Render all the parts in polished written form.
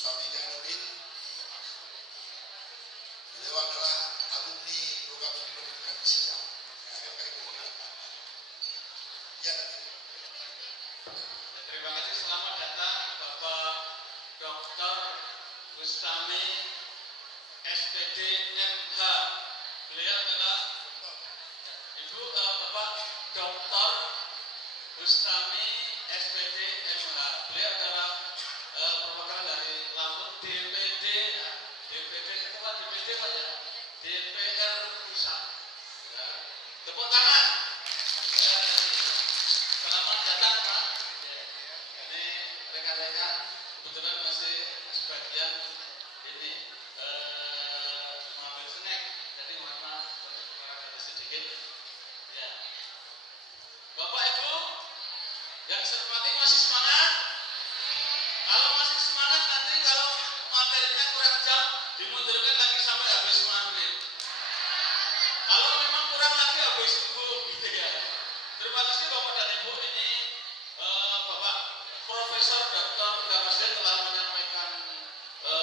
Bustami Jainuddin. Beliau adalah alumni program studi pendidikan Islam. Ya, terima kasih. Selamat datang Bapak Dr. Bustami SPD MH. Beliau adalah Ibu Bapak Dr. Bustami SPD MH. Beliau adalah perwakilan dari Lampung DPD ya. DPD Ketua DPD Pak ya. DPR Pusat. Ya. Tepuk tangan. Selamat datang Pak. Ini rekan-rekan kebetulan masih sebagian ini mengambil snack, jadi mohon maaf untuk sedikit. Ya. Bapak Ibu yang saya hormati, masih semangat? Kalau masih semangat, nanti kalau materinya kurang jam dimundurkan lagi sampai habis maghrib. Kalau memang kurang lagi habis subuh gitu ya. Terima kasih Bapak dan Ibu. Ini Bapak Profesor Dr. Gamasden telah menyampaikan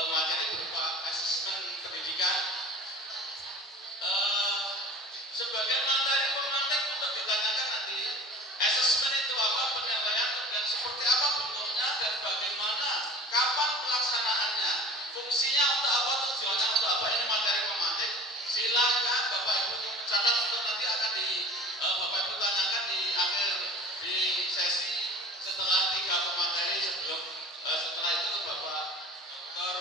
materi berupa asesmen pendidikan. Sebagai materi pemantik untuk ditanyakan nanti, asesmen itu apa, penyampaian, dan seperti apa bentuknya, dan bagaimana, kapan pelaksanaannya, fungsinya untuk apa, tujuannya untuk apa, ini materi pemantik. Silakan Bapak Ibu catat untuk nanti akan Bapak Ibu tanyakan di akhir di sesi setelah 3 pemateri sebelum setelah itu Bapak Dr.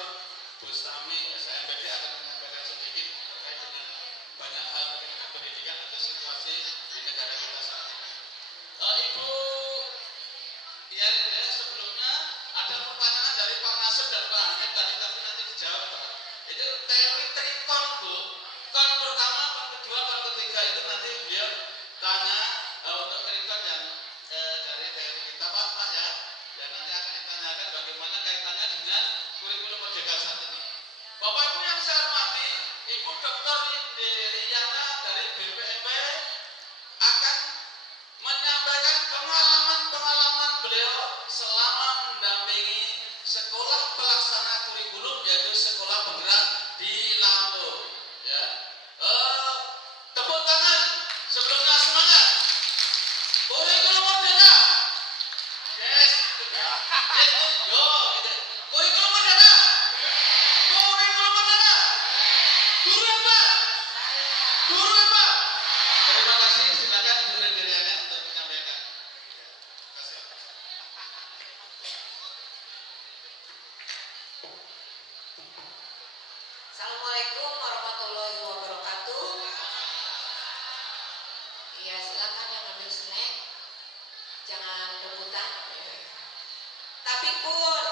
Bustami SMPD akan menyampaikan sedikit terkait dengan banyak hal dengan pendidikan atau situasi di negara kita saat ini. Ibu ya sebelumnya ada pertanyaan dari Pak Nasir dan Pak Hamid tadi, tapi nanti dijawab Pak. Itu teori trikon Bu. Kon pertama, kon kedua, kon ketiga itu nanti beliau tanya untuk trikon yang dari teori kita Pak ya. Ya nanti akan ditanyakan bagaimana kaitannya dengan kurikulum merdeka saat ini. Bapak Ibu yang saya hormati, Ibu Dr. Indriana dari BPMP akan menyampaikan pengalaman-pengalaman beliau selama mendampingi sekolah pelaksana kurikulum, yaitu sekolah penggerak di Lampung. Ya, tepuk tangan sebelumnya, semangat. Kurikulum merdeka. Yes, yes, yo, gitu. Kurikulum merdeka. Kurikulum merdeka. Guru apa? Guru apa? Terima kasih. Silakan Ibu Indriana untuk menyampaikan. Terima kasih. Assalamualaikum warahmatullahi wabarakatuh. Iya, silakan yang ambil snack, jangan rebutan. Tapi pun,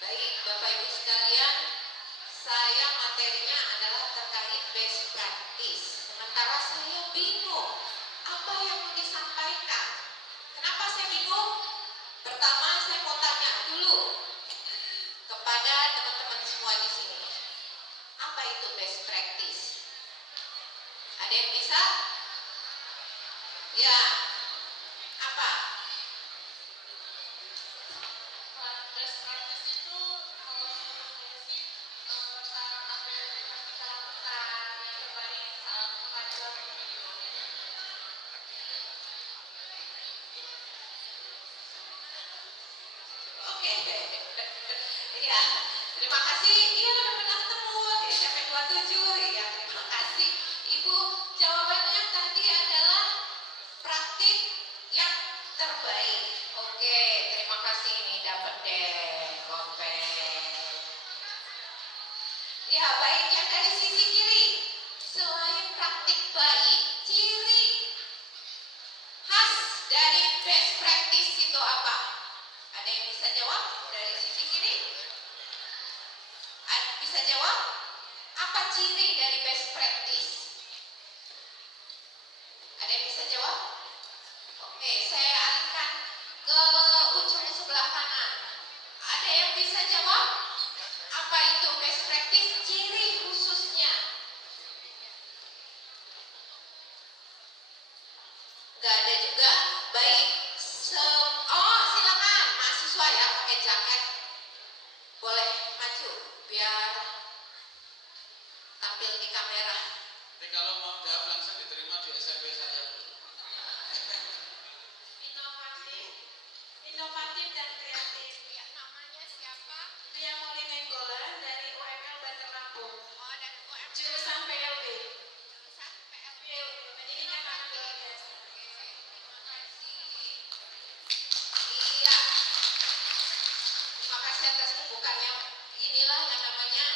baik Bapak Ibu sekalian, saya materinya adalah terkait best practice. Sementara saya bingung apa yang mau disampaikan. Kenapa saya bingung? Pertama, saya mau tanya dulu kepada teman-teman semua di sini. Apa itu best practice? Ada yang bisa? Ya. Apa? Best practice itu kalau menurut saya sih apa yang kita lakukan yang terbaik saat kemajuan pendidikan. Oke. Iya. Terima kasih. Iya, udah pernah ketemu di SMP 27. Iya, terima kasih. Ibu, jawabannya tadi adalah praktik yang terbaik. Oke, terima kasih, ini dapat deh kompet. Ya, baik, yang dari sisi kiri. Selain praktik baik, ciri khas dari best practice itu apa? Ada yang bisa jawab dari sisi kiri? Bisa jawab? Apa ciri dari best practice? Ada yang bisa jawab? Oke, saya alihkan ke ujung sebelah kanan. Ada yang bisa jawab? Apa itu best practice? Ciri khususnya? Gak ada juga. Baik. Oh, silakan mahasiswa ya pakai jaket. kalau mau jawab langsung diterima di SMP saya dulu. Inovatif dan kreatif. Ya, namanya siapa? Ria Molly Nenggolan dari UML Bandar Lampung. Oh, dan UML. Jurusan PLB. Jurusan PLB. Pendidikan anak luar biasa. Terima kasih. Iya. Terima kasih atas pembukaannya. Inilah yang namanya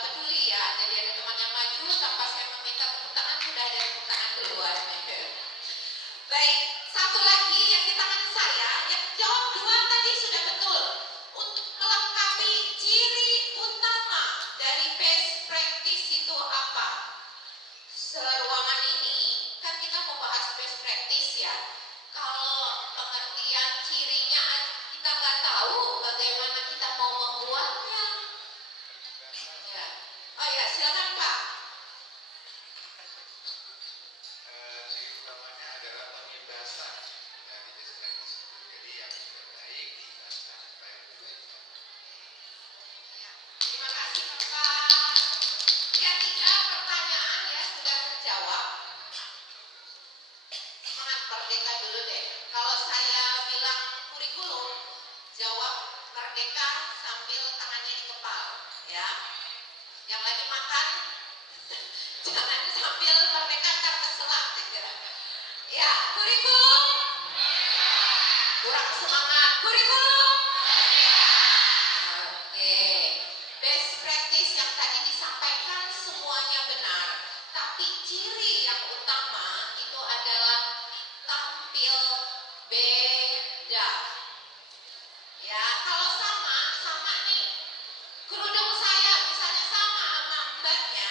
peduli ya. Jadi ada teman yang maju tanpa saya meminta tepuk tangan, sudah ada tepuk tangan duluan. Baik, satu lagi yang di tangan saya, yang jawab dua tadi sudah betul. Untuk melengkapi ciri utama dari best practice itu apa? Seruangan ini kan kita membahas best practice ya. Kalau pengertian cirinya kita nggak tahu, bagaimana kita mau membuatnya? Ya. Oh ya, silakan Pak. Ciri utamanya adalah penyebasan dari best practice itu. Jadi yang sudah baik dibahaskan supaya lebih baik. Terima kasih Pak. Ya, 3 pertanyaan ya sudah terjawab. Semangat merdeka dulu deh. Kalau saya bilang kurikulum, jawab merdeka sambil tangannya dikepal, ya. Yang lagi makan, jangan sambil merdeka ntar keselak. Ya, kurikulum. Kurang semangat. Kurikulum. Oke. Best practice yang tadi disampaikan semuanya benar. Tapi ciri yang utama itu adalah tampil beda. Ya, kalau sama nih. Kerudung saya misalnya sama sama mbaknya,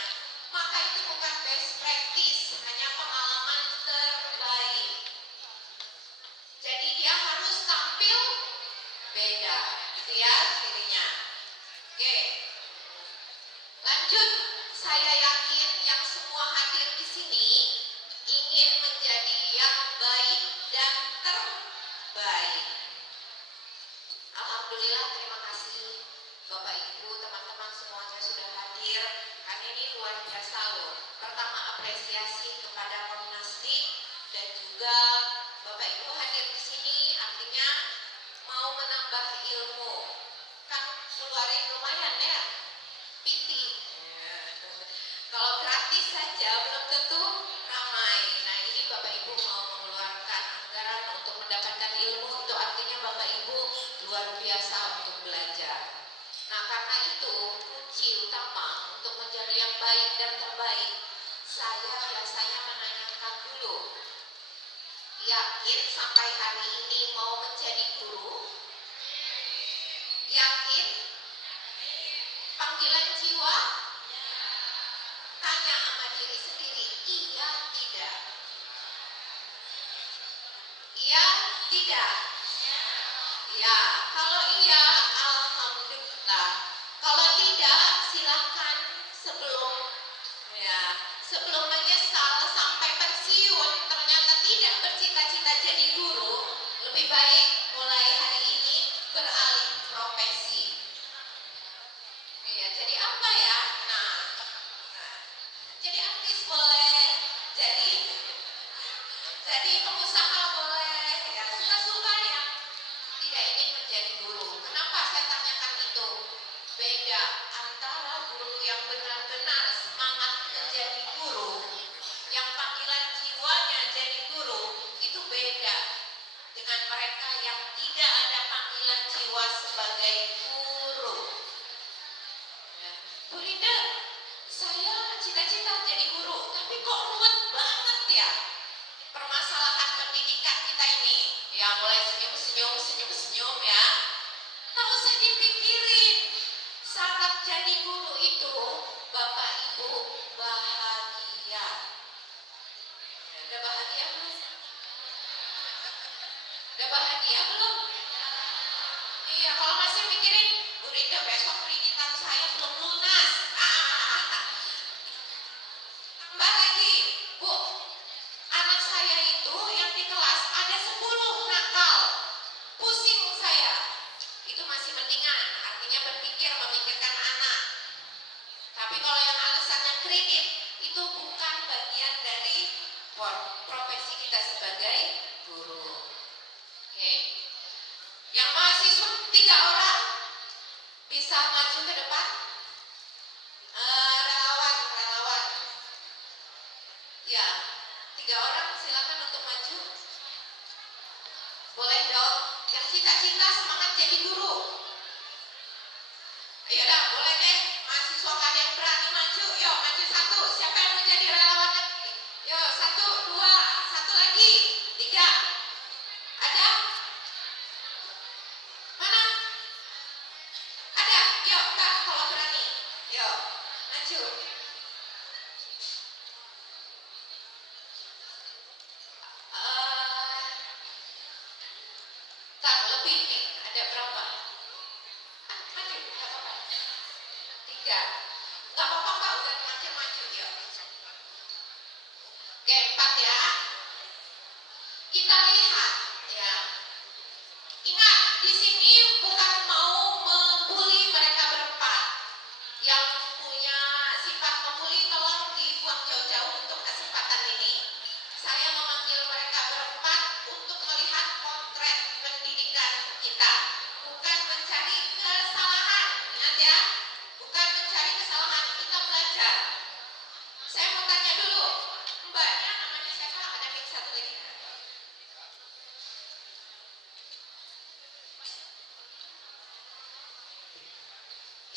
maka itu bukan best practice, hanya pengalaman terbaik. Jadi dia harus tampil beda, gitu ya cirinya. Oke, lanjut. Saya yakin yang semua hadir di sini ingin menjadi yang baik dan terbaik. Alhamdulillah, terima kasih Bapak Ibu, teman-teman semuanya sudah hadir. Karena ini luar biasa loh. Pertama, apresiasi kepada Komnastik dan juga Bapak Ibu hadir di sini artinya mau menambah ilmu. Kan keluarin lumayan ya, PT. Kalau gratis saja belum tentu ramai. Nah, ini Bapak Ibu mau mengeluarkan anggaran untuk mendapatkan ilmu, itu artinya Bapak Ibu luar biasa untuk belajar. Nah, karena itu kunci utama untuk menjadi yang baik dan terbaik, saya biasanya menanyakan dulu, yakin sampai hari ini mau menjadi guru? Yakin? Panggilan jiwa? Tanya sama diri sendiri, iya tidak? Iya tidak? Ya, kalau iya, alhamdulillah. Kalau tidak, silahkan sebelum menyesal sampai pensiun ternyata tidak bercita-cita jadi guru, lebih baik mulai hari ini beralih profesi. Ya, jadi apa ya? Nah, jadi artis boleh, jadi pengusaha boleh, ya suka-suka ya. Tidak ingin menjadi guru. Kenapa saya tanyakan itu? Beda antara guru yang benar-benar semangat menjadi guru, yang panggilan jiwanya jadi guru, itu beda dengan mereka yang tidak ada panggilan jiwa sebagai guru. Ya. Bu Rida, saya cita-cita jadi guru, tapi kok ruwet banget ya permasalahan pendidikan kita ini. Ya, mulai senyum ya. Tak usah dipikirin. Syarat jadi guru itu Bapak Ibu bahagia. Udah bahagia belum? Udah bahagia belum? Iya, kalau masih mikirin, Bu Rida besok kreditan saya belum lunas. Tambah lagi, Bu, anak saya itu yang di kelas ada 10 nakal. Pusing saya. Itu masih mendingan, artinya berpikir memikirkan anak. Tapi kalau yang alasannya kritis profesi kita sebagai guru. Oke. Yang mahasiswa 3 orang bisa maju ke depan. Relawan. Ya, 3 orang silakan untuk maju. Boleh dong. Yang cita-cita semangat jadi guru. Ayo dah, boleh deh. Mahasiswa ada yang berani maju. Yo, maju 1. Siapa yang mau jadi relawan lagi? Yo, 1, 2, 1 lagi. 3. Ada? Mana? Ada? Yo, Kak, kalau berani. Yo, maju. Tak lebih nih, ada berapa? Maju, nggak apa-apa. 3. Nggak apa-apa, Kak, udah maju ya. Oke, 4 ya. Kita lihat ya. Ingat, di sini bukan mau membuli mereka berempat. Yang punya sifat membuli tolong dibuang jauh-jauh untuk kesempatan ini. Saya memanggil mereka berempat untuk melihat potret pendidikan kita. Bukan mencari kesalahan. Ingat ya, bukan mencari kesalahan, kita belajar. Saya mau tanya dulu, mbaknya namanya siapa? Ada mic 1 lagi?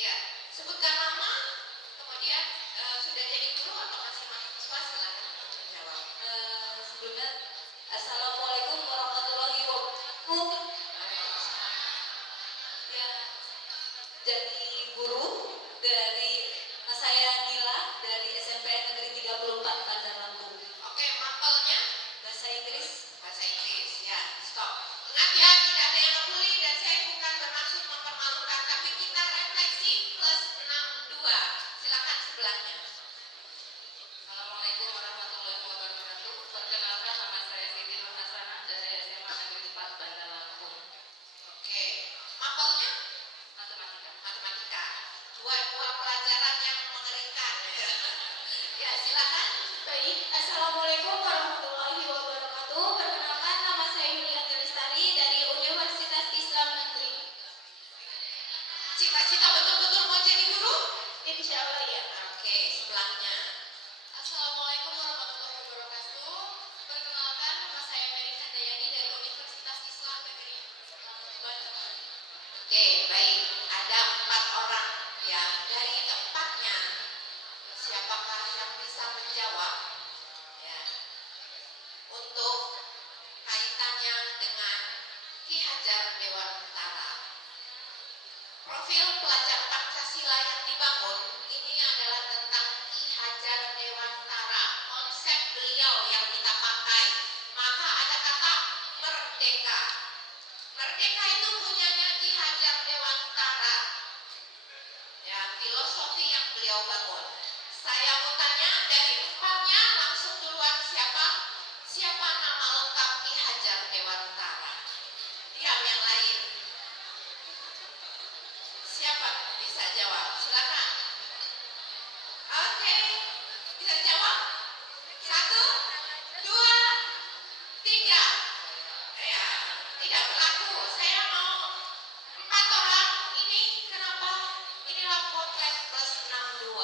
Ya, sebutkan nama, kemudian sudah jadi guru atau masih mahasiswa, silakan menjawab. Sebelumnya, Assalamualaikum warahmatullahi wabarakatuh. Ya, jadi guru dari saya Nila dari SMPN Negeri 34 Bandar Lampung. Oke, mapelnya Bahasa Inggris. bahasa Inggris. Ya, stop. Ingat ya, tidak ada yang ngebully dan saya bukan bermaksud mempermalukan, tapi kita refleksi plus 62. Silakan sebelahnya. Assalamualaikum warahmatullahi wabarakatuh. Perkenalkan, nama saya Siti Nur Hasanah dari SMA Negeri 4 Bandar Lampung. Oke, mapelnya Matematika. matematika. Dua pelajaran yang mengerikan. Ya, silakan. Baik, Assalamualaikum warahmatullahi wabarakatuh. Perkenalkan, nama saya Yulianti Lestari dari Universitas Islam Negeri. Cita-cita betul-betul mau jadi guru? Insya Allah ya. Oke, sebelahnya. Assalamualaikum warahmatullahi wabarakatuh. Perkenalkan, nama saya Mary Handayani dari Universitas Islam Negeri Bandung. Oke, baik. Ada 4 orang ya. Dari keempatnya, siapakah yang bisa menjawab? Ya. Untuk kaitannya dengan Ki Hajar Dewantara. Profil pelajar Pancasila yang dibangun ini adalah tentang Ki Hajar Dewantara. Konsep beliau yang kita pakai. Maka ada kata merdeka. Merdeka itu punyanya Ki Hajar Dewantara. Ya, filosofi yang beliau bangun. Saya mau tanya dari 4-nya langsung duluan siapa? Siapa nama lengkap Ki Hajar Dewantara? Diam yang lain. Siapa bisa jawab? Silakan. Oke, bisa jawab? 1, 2, 3. Ya, tidak berlaku. Saya mau 4 orang ini. Kenapa? Inilah potret plus 62.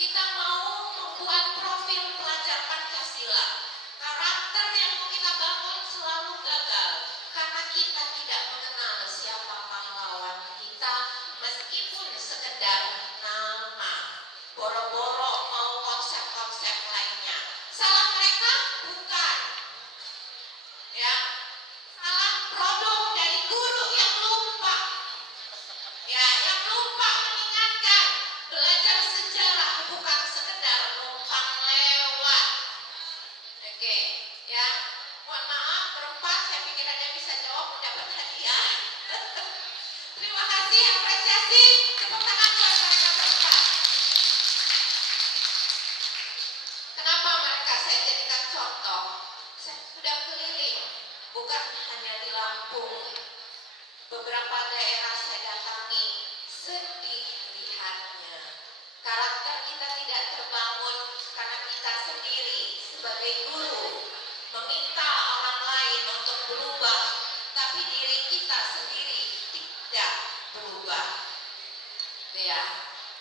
Kita mau membuat profil pelajar Pancasila. Karakter yang mau kita bangun selalu gagal karena kita tidak mengenal siapa pahlawan kita, meskipun sekedar nama. Boro-boro mau konsep-konsep lainnya. Salah mereka? Bukan. Ya, salah produk dari guru yang lupa. Ya, yang lupa mengingatkan belajar sejarah bukan sekedar numpang lewat. Oke, ya. Mohon maaf berempat, saya pikir ada yang bisa jawab mendapat hadiah. Terima kasih, apresiasi. Tepuk tangan buat mereka berempat. Kenapa mereka saya jadikan contoh? Saya sudah keliling, bukan hanya di Lampung. Beberapa daerah saya datangi, sedih lihatnya. Karakter kita tidak terbangun karena kita sendiri sebagai guru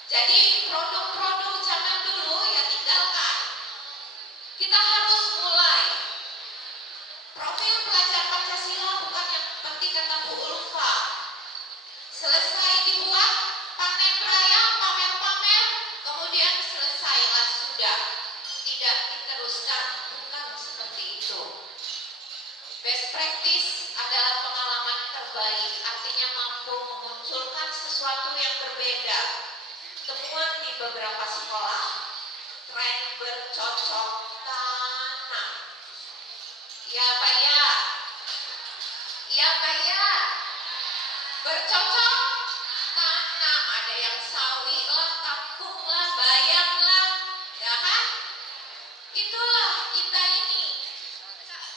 Jadi produk-produk zaman dulu ya tinggalkan. Kita harus mulai. Profil pelajar Pancasila bukan yang seperti kata Bu Ulfa. Selesai dibuat, panen raya, pamer-pamer, kemudian selesailah sudah. Tidak diteruskan, bukan seperti itu. Best practice adalah pengalaman terbaik, artinya mampu memunculkan sesuatu yang berbeda. Temuan di beberapa sekolah, tren bercocok tanam. Ya Pak ya, ya Pak ya, bercocok tanam. Ada yang sawi lah, kangkung lah, bayam lah, ya kan? Itulah kita ini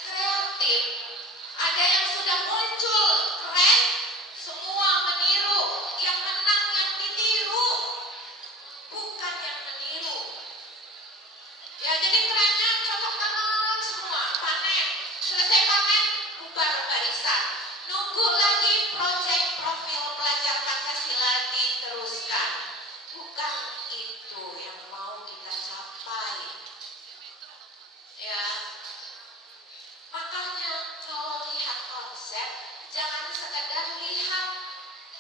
kreatif. Ada yang sudah muncul keren, semua meniru. Yang menang yang ditiru, bukan yang meniru. Ya jadi kerennya cocok tanam semua, panen. Selesai panen, bubar barisan. Nunggu lagi proyek profil pelajar Pancasila diteruskan. Bukan itu yang mau kita capai. Ya, makanya kalau lihat konsep, jangan sekedar lihat,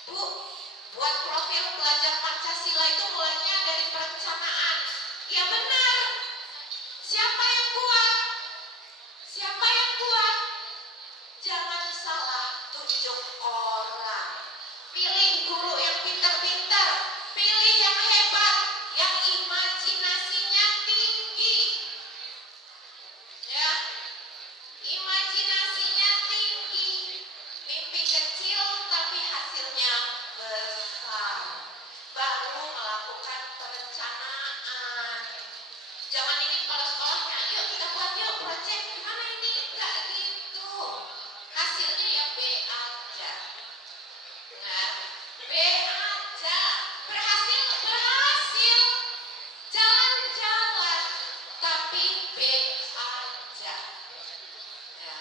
Bu, buat profil pelajar Pancasila itu mulainya dari perencanaan. Ya benar. Siapa yang buat? Siapa yang buat? Jangan salah tunjuk orang. Pilih guru yang pintar-pintar, pilih yang hebat, yang imajinasinya tinggi. Ya, imajinasinya tinggi, mimpi kecil tapi hasilnya besar. Baru melakukan perencanaan. Zaman ini kepala sekolahnya, yuk kita buat yuk proyek, gimana ini? Enggak gitu. Hasilnya ya B aja. Nah, B aja. Berhasil, berhasil. Jalan-jalan, tapi B aja. Ya.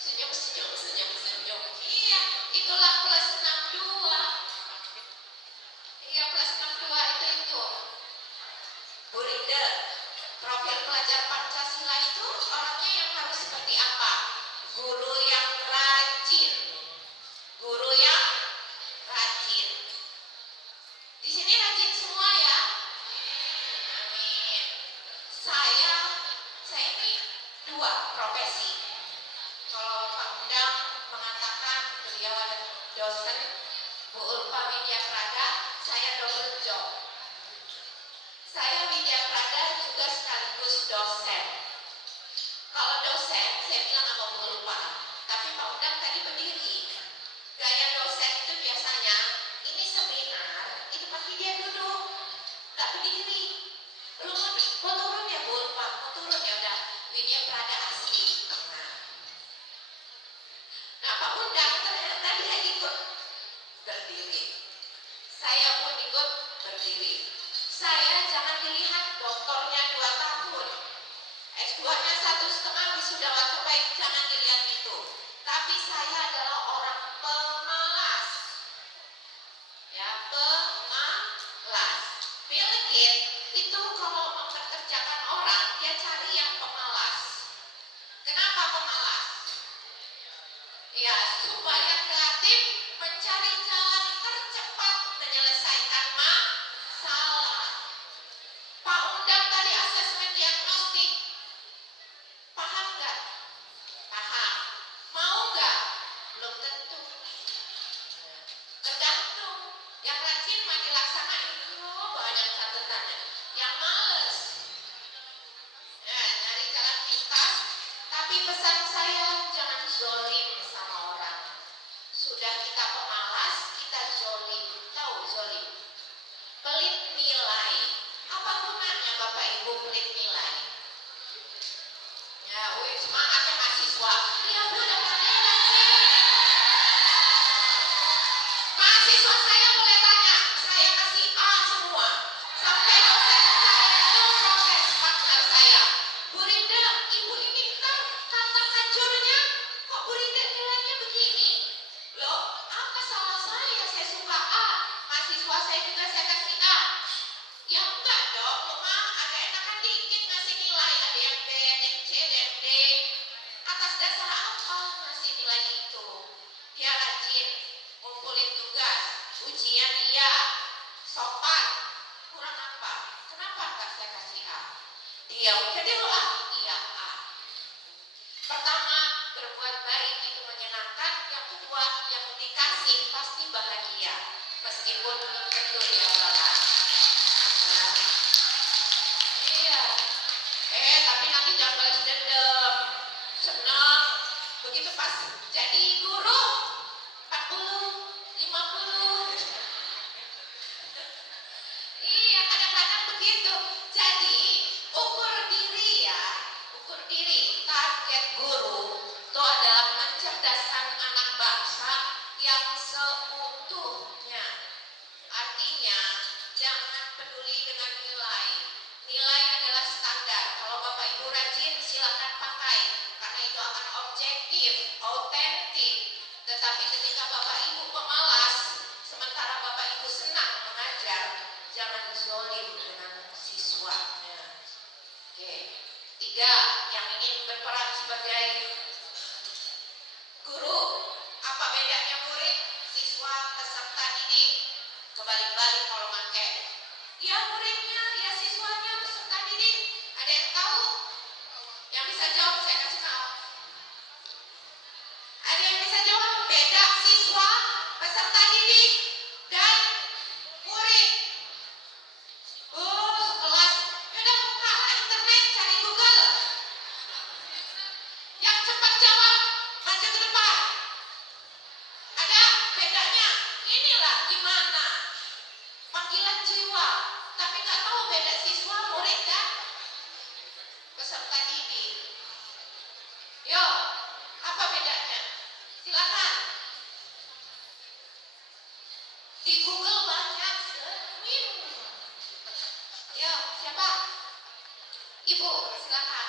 Senyum, senyum, senyum, senyum. Iya, itulah plus 62. Iya, plus 62 itu. Bu Rinde, profil pelajar Pancasila itu orangnya yang harus seperti apa? Guru yang rajin. Guru yang rajin. Di sini rajin semua ya? Amin. Saya ini 2 profesi. Kalau Pak Undang mengatakan beliau ada dosen, Bu Ulfa Widya Prada, saya double job. Saya Widya Prada juga sekaligus dosen. Kalau dosen, saya bilang sama Bu Ulfa, tapi Pak Undang tadi berdiri. Gaya dosen itu biasanya, ini seminar, itu pasti dia duduk, nggak berdiri. Lu mau turun ya Bu Ulfa, mau turun ya udah, Widya Prada asli. Nah Pak Undang ternyata dia ikut berdiri. Saya pun ikut berdiri. Saya jangan dilihat doktornya 2 tahun, S2-nya 1,5, wisudawan terbaik, jangan dilihat itu. Tapi saya adalah orang pemalas. Ya, pemalas. Bill Gates itu kalau mempekerjakan orang, dia cari yang pemalas. Kenapa pemalas? Ya, supaya kreatif mencari jalan tercepat menyelesaikan masalah. Pak Undang tadi asesmen diagnostik, paham nggak? Paham. Mau nggak? Belum tentu. Tergantung. Yang rajin mah dilaksanain. Oh, banyak catatannya. Yang males, ya, nyari jalan pintas. Tapi pesan saya, jangan zolim sama orang. Sudah kita pemalas, kita zolim. atas dasar apa ngasih nilai itu? Dia rajin, ngumpulin tugas, ujian iya, sopan, kurang apa? Kenapa nggak saya kasih A? Dia jadilah iya A. Pertama, berbuat baik itu menyenangkan. Yang kedua, yang dikasih pasti bahagia, meskipun belum tentu dia balas. Nah, iya. Tapi nanti jangan balas dendam. Senang. Begitu pas jadi guru 40, 50. Iya, kadang-kadang begitu. Jadi ukur diri ya, ukur diri. Target guru itu adalah mencerdaskan anak bangsa yang seutuhnya. Artinya jangan peduli dengan nilai. Nilai adalah standar. Kalau Bapak Ibu rajin silakan pakai karena itu akan objektif, autentik. Tetapi ketika Bapak Ibu pemalas, sementara Bapak Ibu senang mengajar, jangan zolim dengan siswanya. Oke. 3, yang ingin berperan sebagai guru. Apa bedanya murid, siswa, peserta didik? Kebalik-balik kalau pakai. Ya muridnya, ya siswanya, peserta didik. Ada yang tahu? Yang bisa jawab saya kasih tahu. Ada yang bisa jawab beda siswa, peserta didik, dan murid? Sekelas. Yaudah buka internet, cari Google. Yang cepat jawab, maju ke depan. Ada bedanya? Inilah gimana panggilan jiwa, tapi nggak tahu beda siswa, murid, dan peserta didik. Yo, apa bedanya? Silakan. Di Google banyak. Yo, siapa? Ibu, silakan.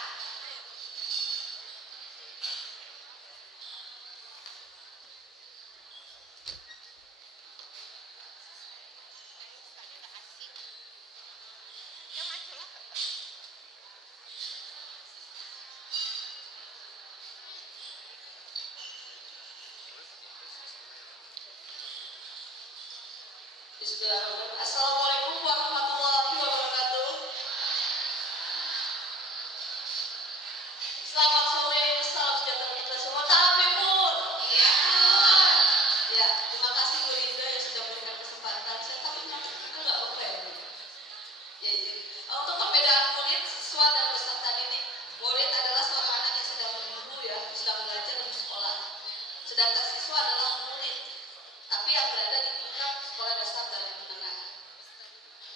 Bismillahirrahmanirrahim. Assalamualaikum warahmatullahi wabarakatuh. Selamat sore, salam sejahtera kita semua. Tapi pun, Iya. ya terima kasih Bu Linda yang sudah memberikan kesempatan. Saya tapi itu nggak apa-apa ya Bu. Ya, jadi untuk perbedaan murid, siswa dan peserta didik, murid adalah seorang anak yang sedang bertumbuh ya, sedang belajar di sekolah. Sedangkan siswa adalah murid, tapi yang berada di tingkat sekolah dasar dan menengah.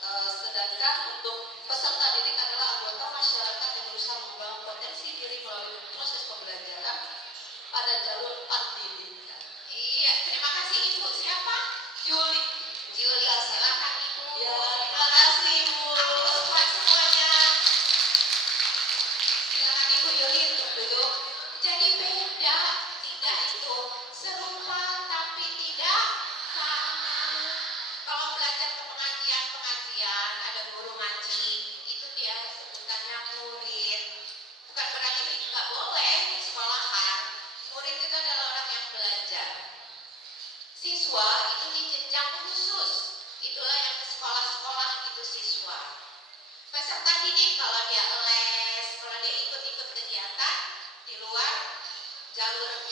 Sedangkan untuk peserta didik adalah anggota masyarakat yang berusaha membangun potensi diri melalui proses pembelajaran pada jalur pendidikan. Iya, terima kasih Ibu. Siapa? Yuli. Julia, silakan Ibu. Ya, terima kasih Bu. Aplaus buat semuanya. Silakan Ibu Yuli untuk duduk. Jadi beda, tidak itu serupa tapi tidak sama. Kalau belajar ke pengajian ada guru ngaji, itu dia sebutannya murid. Bukan berarti nggak boleh di sekolahan. Murid itu adalah orang yang belajar. Siswa itu di jenjang khusus. Itulah yang ke sekolah-sekolah itu siswa. Peserta didik kalau dia les, kalau dia ikut-ikut kegiatan di luar jalur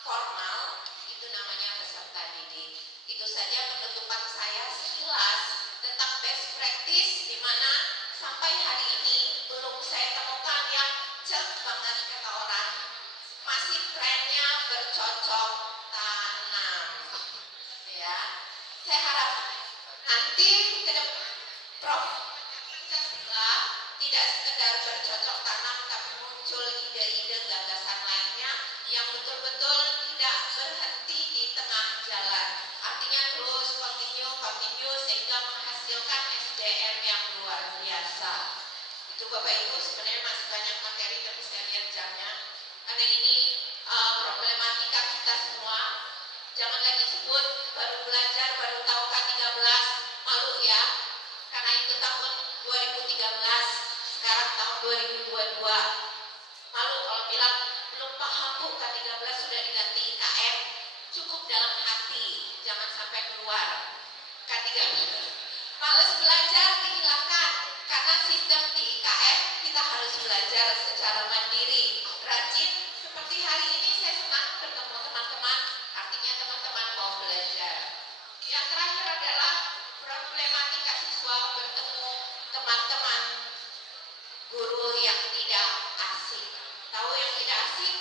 formal, itu namanya peserta didik. Itu saja penutupan saya sekilas tentang best practice, di mana sampai hari ini belum saya temukan yang cek banget kata orang. Masih trennya bercocok tanam. Ya, saya harap nanti ke depan Prof. Pancasila tidak sekedar bercocok tanam, tapi muncul ide-ide gagasan lainnya yang betul-betul tidak berhenti di tengah jalan. Artinya terus continue sehingga menghasilkan SDM yang luar biasa. Itu Bapak Ibu, sebenarnya masih banyak materi tapi saya lihat jamnya. Karena ini problematika kita semua. Jangan lagi sebut baru belajar, baru tahu K13, malu ya. Karena itu tahun 2013, sekarang tahun 2022. Malu kalau bilang belum paham Males belajar dihilangkan karena sistem di IKN kita harus belajar secara mandiri, rajin. Seperti hari ini saya senang bertemu teman-teman, artinya teman-teman mau belajar. Yang terakhir adalah problematika siswa bertemu teman-teman guru yang tidak asik. Tahu yang tidak asik?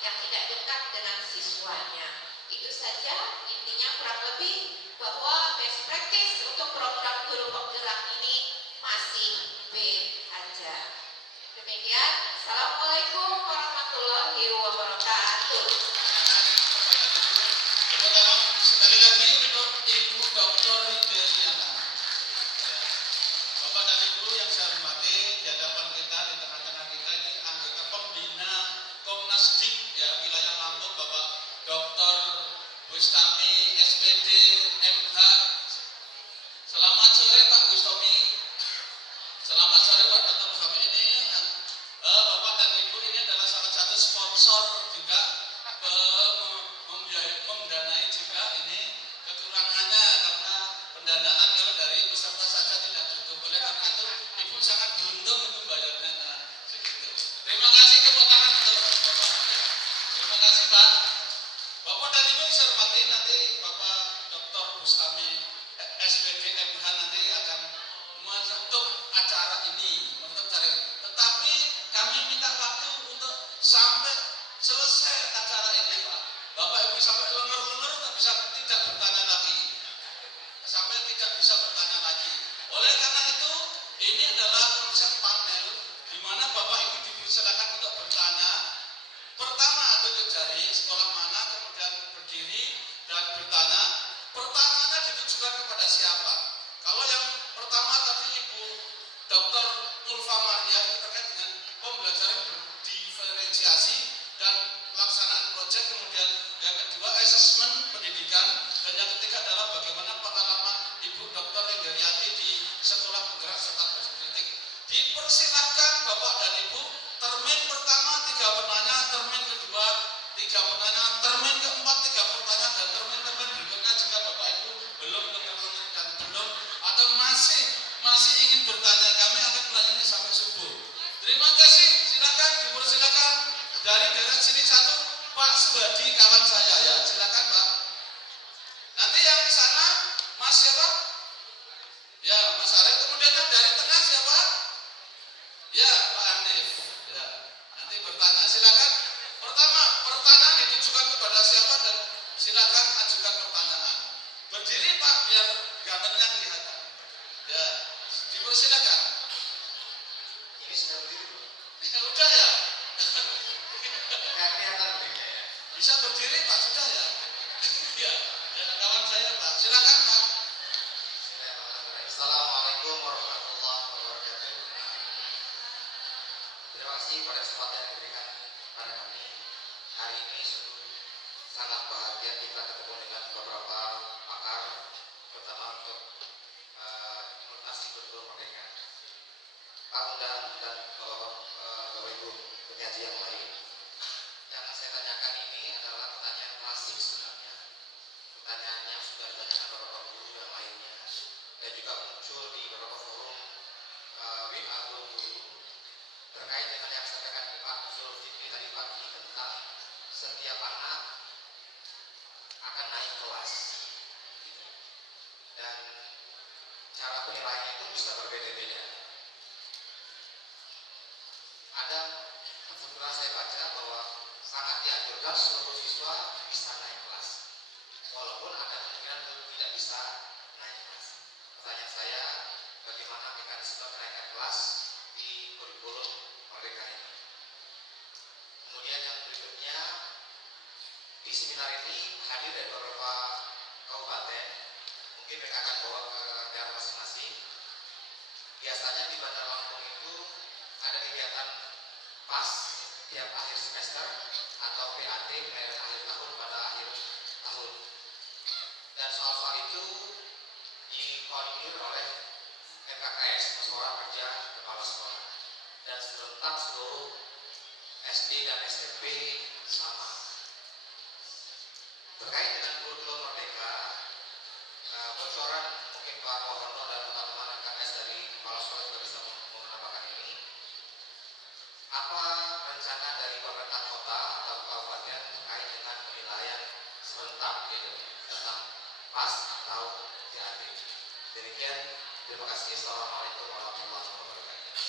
Yang tidak dekat dengan siswanya. Itu saja intinya kurang lebih bahwa best practice untuk program guru penggerak ini masih B aja. Demikian, Assalamualaikum warahmatullahi wabarakatuh. Sekali lagi untuk Ibu Dr. Rideliana. Bapak dan Ibu yang saya hormati, di hadapan kita, di tengah-tengah kita ini anggota pembina Komnasdik ya wilayah Lampung, Bapak Dr. Bustami SPD MH. Selamat sore Pak Bustami. Selamat sore Pak Dr. Bustami. Ini Bapak dan Ibu ini adalah salah satu sponsor juga mendanai juga ini kekurangannya karena pendanaan kalau dari peserta saja tidak cukup. Oleh karena itu Ibu sangat beruntung itu bayarnya segitu. Terima kasih, tepuk tangan untuk Bapak. Terima kasih Pak. Bapak dan Ibu yang saya hormati, nanti Bapak Dr. Bustami SPD MH nanti akan menutup acara ini, tetapi kami minta waktu untuk sampai selesai acara ini Pak. Bapak Ibu sampai lengar-lengar tidak bertanya lagi. Sampai tidak bisa bertanya lagi. Oleh karena itu, ini adalah konsep panel di mana Bapak Ibu dipersilakan untuk bertanya. Pertama tunjuk jari sekolah mana, kemudian berdiri dan bertanya. Pertanyaannya ditujukan kepada siapa? Kalau yang pertama tadi Ibu Dr. Ulfa Maria itu terkait dengan pembelajaran berdiferensiasi dan pelaksanaan proyek, kemudian yang kedua asesmen pendidikan, dan yang ketiga adalah bagaimana pengalaman Ibu Dr. Hendriati di sekolah penggerak serta berkritik. Dipersilakan Bapak dan Ibu, termin pertama 3 penanya, termin kedua 3 penanya, termin keempat 3 pertanyaan, dan termin berikutnya jika Bapak Ibu belum ketemu dan belum atau masih ingin bertanya, kami akan melayani sampai subuh. Terima kasih, silakan dipersilakan dari daerah sini satu Pak Suhadi kawan saya ya, silakan Pak. Nanti yang di sana Mas siapa? Ya Mas Arif, kemudian yang dari tengah siapa? Ya Pak Hanif. Ya, nanti bertanya, silakan. Pertama, pertanyaan ditujukan kepada siapa dan silakan ajukan pertanyaan. Berdiri Pak biar gambarnya kelihatan. Ya, dipersilakan. Ini sudah berdiri. Ya udah ya. Nggak kelihatan berdirinya ya. Bisa berdiri Pak sudah ya. Ya, ya kawan saya Pak. Silakan Pak. Assalamualaikum warahmatullahi wabarakatuh. Terima kasih pada kesempatan yang diberikan pada kami. Hari ini sungguh sangat bahagia kita ketemu dengan beberapa pakar, terutama untuk imunisasi kurikulum merdeka. Pak Undang dan Bapak Ibu penyaji yang lain, yang saya tanyakan ini adalah pertanyaan klasik sebenarnya. Pertanyaan yang sudah ditanyakan beberapa guru yang lainnya dan juga muncul di beberapa forum WA guru terkait dengan yang disampaikan Pak Zulfikri tadi pagi tentang setiap anak akan naik kelas dan cara penilaiannya itu bisa berbeda-beda. Ada setelah saya baca bahwa sangat dianjurkan seluruh siswa bisa naik kelas, walaupun ada kemungkinan tidak bisa naik kelas. Pertanyaan saya, bagaimana mekanisme kenaikan kelas di kurikulum merdeka ini? Kemudian yang berikutnya, di seminar ini hadir dari beberapa kabupaten, mungkin mereka akan bawa ke daerah masing-masing. Biasanya di Bandar Lampung itu ada kegiatan PAS tiap akhir semester atau PAT penilaian akhir tahun pada akhir tahun. Dan soal-soal itu dikoordinir oleh MKKS, Musyawarah Kerja Kepala Sekolah, dan serentak seluruh SD dan SMP sama. Terkait dengan kurikulum merdeka, bocoran mungkin Pak Wahono dan teman-teman Terima kasih. Assalamualaikum warahmatullahi wabarakatuh.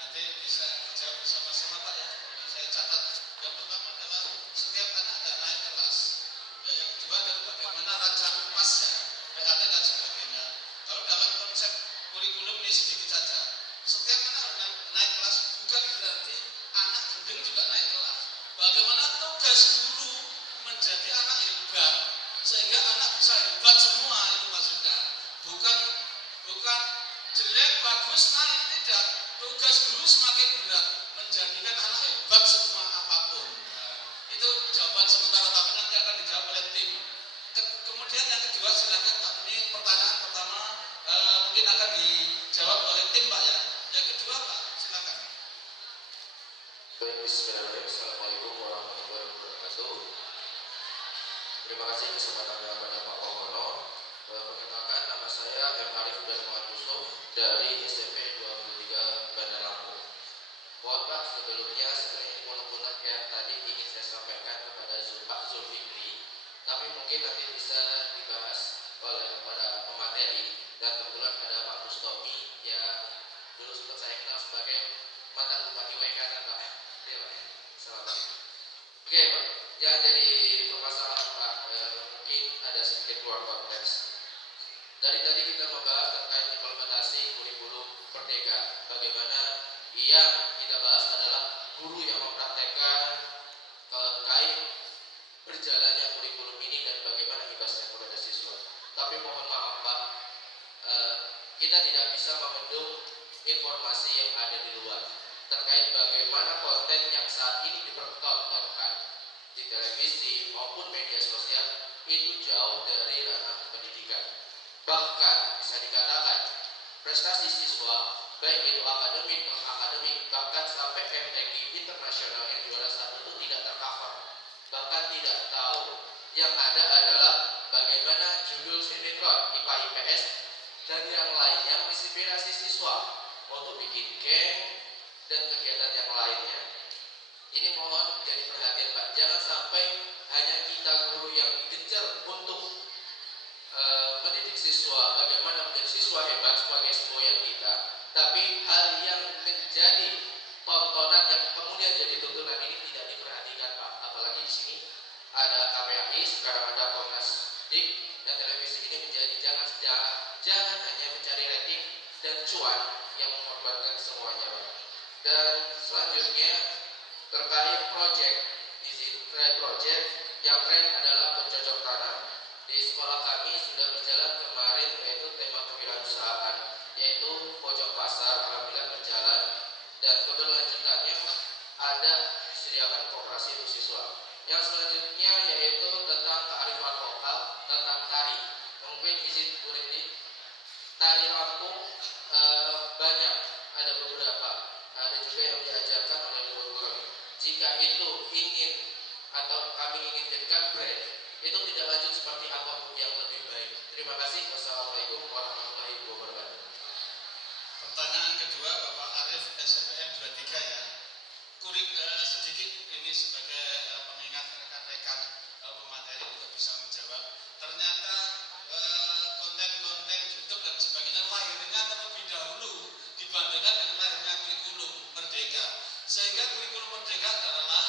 Nanti bisa dijawab bersama-sama Pak ya. Ini saya catat. Yang pertama adalah setiap anak ada naik kelas. Ya, yang kedua adalah bagaimana rancangan pasnya, PAT dan sebagainya. Kalau dalam konsep kurikulum ini sedikit saja. Setiap anak harus naik kelas, bukan berarti anak gendeng juga naik kelas. Bagaimana tugas guru menjadi anak hebat sehingga anak bisa hebat semua, itu maksudnya. Bukan jelek bagus naik, tidak. Tugas guru semakin berat menjadikan anak hebat semua apapun. Nah, itu jawaban sementara, tapi nanti akan dijawab oleh tim. Kemudian yang kedua silakan Pak. Ini pertanyaan pertama mungkin akan dijawab oleh tim Pak ya. Yang kedua Pak, silakan. Baik, bismillahirrahmanirrahim. Assalamualaikum warahmatullahi wabarakatuh. Terima kasih kesempatannya kepada Pak Pohono. Perkenalkan, nama saya M. Arif dan Muhammad Yusuf dari SMP 23 Bandar Lampung. Mohon Pak, sebelumnya sebenarnya unek-unek yang tadi ingin saya sampaikan kepada Pak Zulfikri, tapi mungkin nanti bisa dibahas oleh para pemateri, dan kebetulan ada Pak Mustomi yang dulu sempat saya kenal sebagai mantan Bupati Waikanan Pak. Iya Pak. Selamat. Oke Pak, yang jadi permasalahan Pak, mungkin ada sedikit keluar konteks. Dari tadi kita membahas terkait implementasi kurikulum Merdeka. Bagaimana yang kita bahas adalah guru yang mempraktekkan terkait berjalannya kurikulum ini dan bagaimana imbasnya kepada siswa. Tapi mohon maaf Pak, kita tidak bisa membendung informasi yang ada di luar terkait bagaimana konten yang saat ini dipertontonkan di televisi maupun media sosial itu jauh dari ranah pendidikan. Bahkan bisa dikatakan prestasi siswa baik itu akademik, non akademik, bahkan sampai MTQ internasional yang juara satu itu tidak tercover, bahkan tidak tahu. Yang ada adalah bagaimana judul sinetron IPA IPS dan yang lainnya menginspirasi siswa untuk bikin geng dan kegiatan yang lainnya. Ini mohon jadi perhatian Pak, jangan sampai hanya kita guru yang digencar untuk mendidik siswa bagaimana menjadi siswa hebat sebagai semboyan kita, tapi hal yang menjadi tontonan yang kemudian jadi tuntunan ini tidak diperhatikan Pak. Apalagi di sini ada KPAI, sekarang ada Komnas Dik, dan televisi ini menjadi jangan hanya mencari rating dan cuan yang mengorbankan semuanya Pak. Dan selanjutnya terkait project yang tren adalah bercocok tanam. Di sekolah kami sudah berjalan kemarin yaitu tema kewirausahaan, yaitu pojok pasar, alhamdulillah berjalan, dan keberlanjutannya ada disediakan koperasi untuk siswa. Yang selanjutnya yaitu tentang kearifan lokal, tentang tari. Mungkin izin Bu Rindi, tari Lampung banyak, ada beberapa, ada juga yang diajarkan oleh guru-guru. Jika itu ingin atau kami ingin jadikan brand, itu tidak lanjut seperti apapun yang lebih baik. Terima kasih. Wassalamualaikum warahmatullahi wabarakatuh. Pertanyaan kedua Bapak Arif SMPN 23 ya. Sedikit ini sebagai pengingat rekan-rekan pemateri untuk bisa menjawab. Ternyata konten-konten YouTube dan sebagainya lahirnya terlebih dahulu dibandingkan dengan lahirnya kurikulum Merdeka. Sehingga kurikulum Merdeka adalah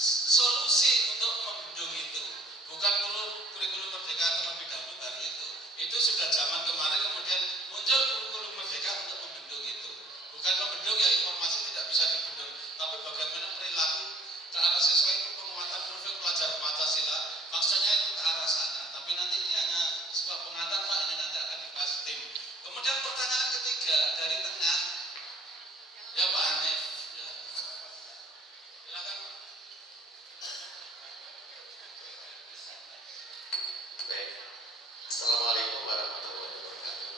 solusi untuk membendung itu. Bukan kurikulum Merdeka terlebih dahulu baru itu. Itu sudah zaman kemarin, kemudian muncul kurikulum Merdeka untuk membendung itu. Bukan membendung ya, informasi tidak bisa dibendung, tapi bagaimana perilaku ke arah siswa itu, penguatan profil pelajar Pancasila, maksudnya itu ke arah sana. Tapi nanti ini hanya sebuah pengantar Pak, ini nanti akan dibahas tim. Kemudian pertanyaan ketiga dari tengah, ya Pak Hanif. Ya. Silakan. Baik. Assalamualaikum warahmatullahi wabarakatuh.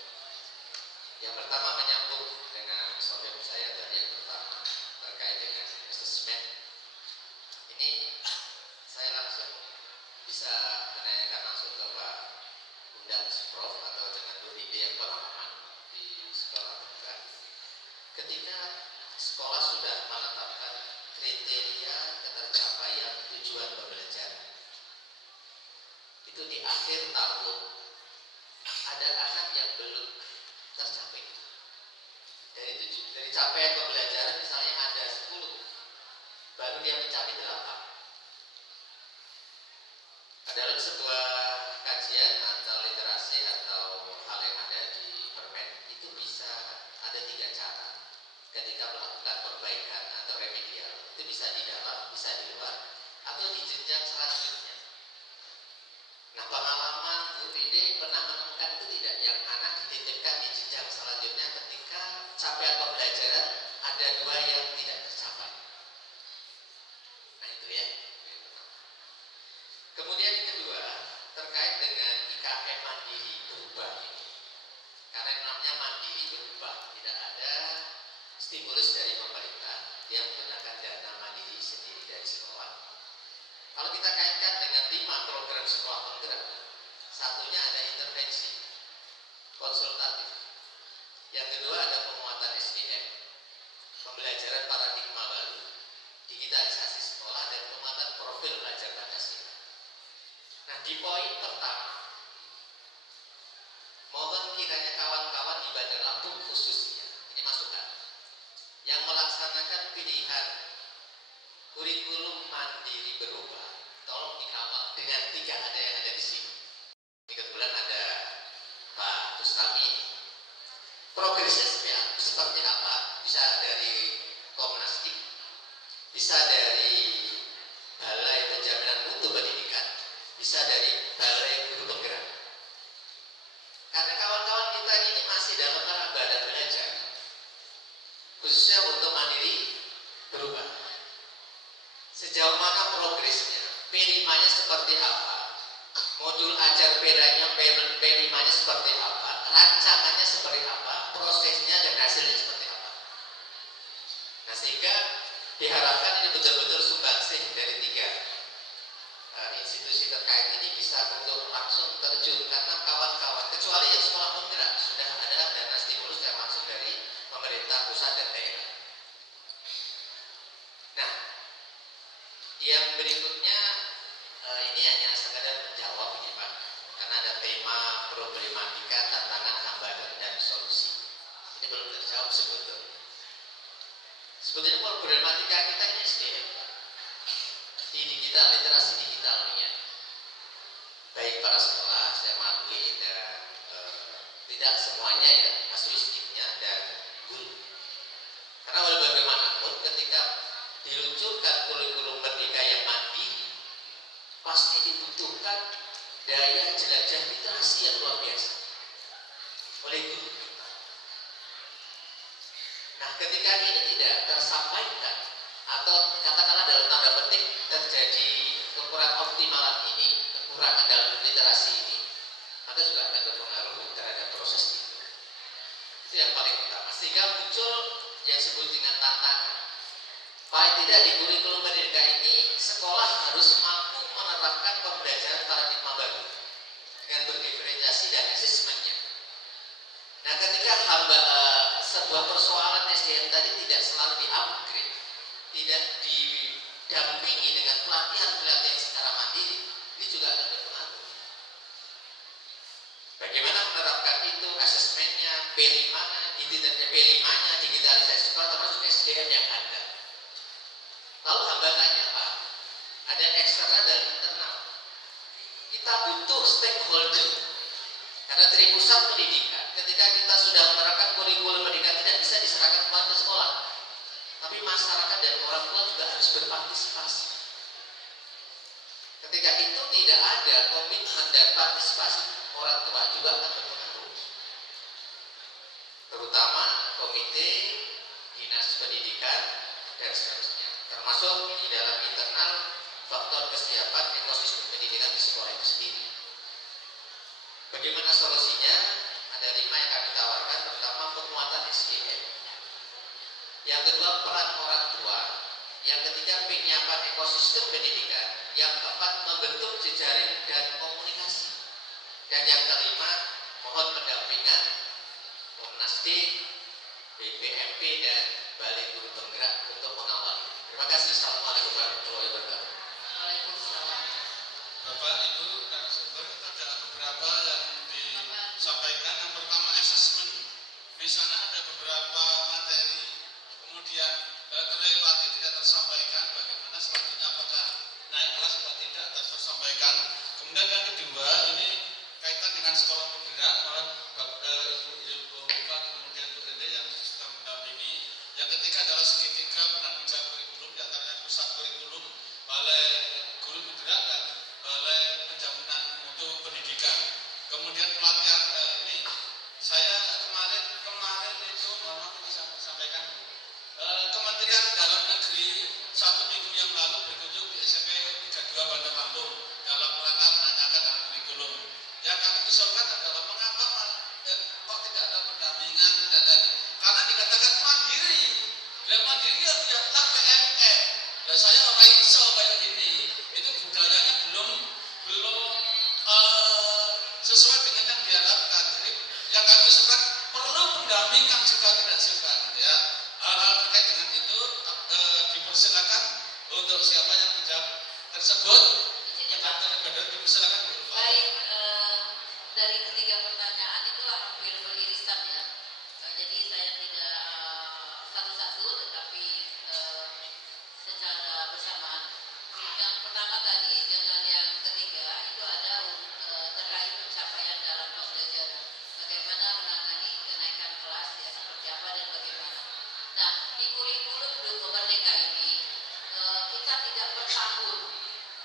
Yang pertama menyambung dengan soal saya tadi yang pertama terkait dengan asesmen. Ini saya langsung bisa menanyakan langsung ke Pak Undang Prof atau dengan Bu Rindi yang pengalaman di sekolah mereka. Ketika sekolah sudah menetapkan kriteria ketercapaian tujuan pembelajaran, itu di akhir tahun ada anak yang belum capaian pembelajaran misalnya ada 10, baru dia mencapai 8. Dalam sebuah kajian atau literasi atau hal yang ada di permen itu bisa ada 3 cara ketika melakukan perbaikan atau remedial. Itu bisa di dalam, bisa di luar, atau di jenjang selanjutnya. Nah, pengalaman Bu Ide pernah menemukan itu tidak, yang anak dititipkan di jenjang selanjutnya ketika capaian pembelajaran ada 2 yang tidak tercapai. Nah, itu ya. Kemudian yang kedua, terkait dengan IKM mandiri berubah ini. Karena yang namanya mandiri berubah, tidak ada stimulus dari pemerintah, dia menggunakan dana mandiri sendiri dari sekolah. Kalau kita kaitkan dengan 5 program sekolah penggerak, satunya ada intervensi konsultatif, yang kedua ada penguatan SDM, pembelajaran paradigma baru, digitalisasi sekolah, dan penguatan profil belajar Pancasila. Nah, di poin pertama, mohon kiranya kawan-kawan di Bandar Lampung khususnya, ini masukan, yang melaksanakan pilihan kurikulum mandiri berubah, tolong dikawal dengan 3 ada yang ada di sini. Ini kebetulan ada Pak Bustami. Progresnya seperti apa? Bisa dari Komnas I, bisa dari Balai Penjaminan Mutu Pendidikan, bisa dari Balai Guru Penggerak. Karena kawan-kawan kita ini masih dalam tahap badan belajar, khususnya untuk mandiri berubah. Sejauh mana progresnya, P5-nya seperti apa, modul ajar P5-nya seperti apa, rancangannya seperti apa, prosesnya dan hasilnya seperti apa. Nah, sehingga diharapkan ini betul-betul sumbangsih dari 3 institusi terkait ini bisa untuk langsung terjun, karena kawan-kawan kecuali yang sekolah penggerak sudah ada dana stimulus yang langsung dari pemerintah pusat dan daerah. Nah, yang berikutnya ini hanya sekadar menjawab ini Pak, karena ada tema problematika, tantangan, hambatan, dan solusi. Ini belum terjawab sebetulnya. Sebetulnya problematika kita ini SDM Pak, di digital, literasi digitalnya. Baik para sekolah, saya maklumi, dan tidak semuanya ya, kasuistiknya, dan guru. Karena bagaimanapun ketika diluncurkan kurikulum merdeka yang mandiri, pasti dibutuhkan daya jelajah literasi yang luar biasa oleh guru. Nah, ketika ini tidak tersampaikan atau katakanlah dalam tanda petik terjadi kekurangan optimalan ini, kekurangan dalam literasi ini, maka juga akan berpengaruh terhadap proses itu. Itu yang paling utama. Sehingga muncul yang disebut dengan tantangan. Paling tidak di kurikulum merdeka ini, sekolah harus mampu menerapkan pembelajaran paradigma baru dengan berdiferensiasi dan asesmennya. Nah, ketika sebuah persoalan SDM tadi tidak selalu di-upgrade, tidak didampingi dengan pelatihan-pelatihan secara mandiri, ini juga akan berpengaruh. Bagaimana menerapkan itu, asesmennya, P5-nya, digitalisasi sekolah, termasuk SDM yang ada. Lalu hambatannya apa? Ada eksternal dan internal. Kita butuh stakeholder. Karena dari pusat pendidikan, ketika kita sudah menerapkan kurikulum pendidikan, tidak bisa diserahkan ke sekolah. Tapi masyarakat dan orang tua juga harus berpartisipasi. Ketika itu tidak ada komitmen dan partisipasi, orang tua juga akan berpengaruh. Terutama komite, dinas pendidikan, dan seterusnya. Termasuk di dalam internal faktor kesiapan ekosistem pendidikan di sekolah itu sendiri. Bagaimana solusinya? Ada 5 yang kami tawarkan. Pertama, penguatan SDM. Yang kedua, peran orang tua. Yang ketiga, penyiapan ekosistem pendidikan. Yang keempat, membentuk jejaring dan komunikasi. Dan yang kelima, mohon pendampingan Komnas D, BPMP, dan Balai Guru Penggerak untuk mengawal. Terima kasih. Assalamualaikum warahmatullahi wabarakatuh. tersebut. Izin ya Pak. Silakan Bu Ulfa. Baik, dari ketiga pertanyaan itu hampir beririsan ya. Jadi saya tidak satu-satu, tetapi secara bersamaan. Yang pertama tadi dengan yang ketiga itu ada terkait pencapaian dalam pembelajaran. Bagaimana menangani kenaikan kelas ya, seperti apa dan bagaimana. Nah, di kurikulum Duku Merdeka ini kita tidak per tahun,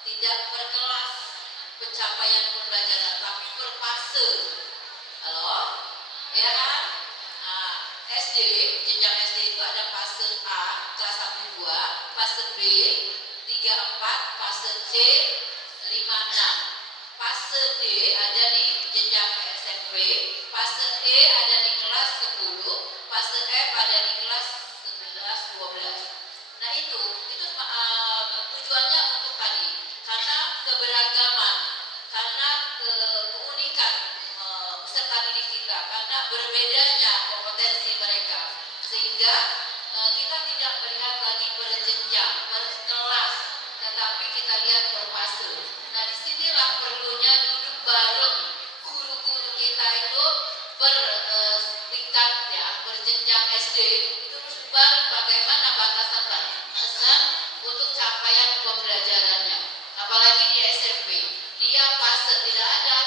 tidak per kelas pencapaian pembelajaran, tapi per fase. Halo, ya kan? Nah, SD, jenjang SD itu ada fase A, kelas 1 2, fase B 3 4, fase C 5 6. Fase D ada di jenjang SMP, fase E ada di kelas 10, fase F ada di kelas 11 12. Nah, itu tujuannya untuk tadi, karena keberagaman, karena keunikan peserta didik kita, karena berbedanya kompetensi mereka, sehingga kita tidak melihat lagi per jenjang, per kelas, tetapi kita lihat per fase. Nah, disinilah perlunya duduk bareng guru-guru kita itu tingkat ya, berjenjang SD itu duduk bareng bagaimana batasan-batasan untuk capaian pembelajarannya. Apalagi di SMP, dia fase tidak ada,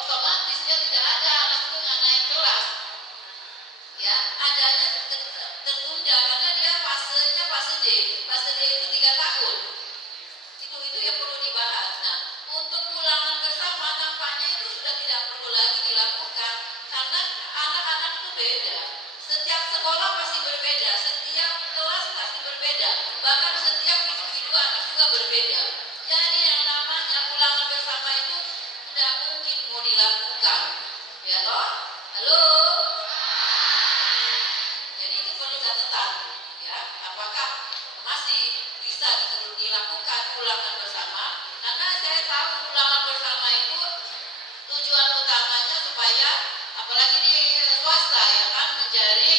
otomatis dia tidak ada anak itu nggak naik kelas, ya adanya tertunda karena dia fasenya fase D. Fase D itu 3 tahun. Itu yang perlu dibahas. Nah, untuk ulangan bersama nampaknya itu sudah tidak perlu lagi dilakukan karena anak-anak itu beda. Setiap sekolah pasti berbeda, setiap kelas pasti berbeda, bahkan setiap individu anak juga berbeda. Jadi yang namanya ulangan bersama itu tidak mungkin mau dilakukan, ya toh? Halo. Jadi itu perlu catatan, ya. Apakah masih bisa dilakukan ulangan bersama? Karena saya tahu ulangan bersama itu tujuan utamanya supaya, apalagi di swasta ya kan, menjadi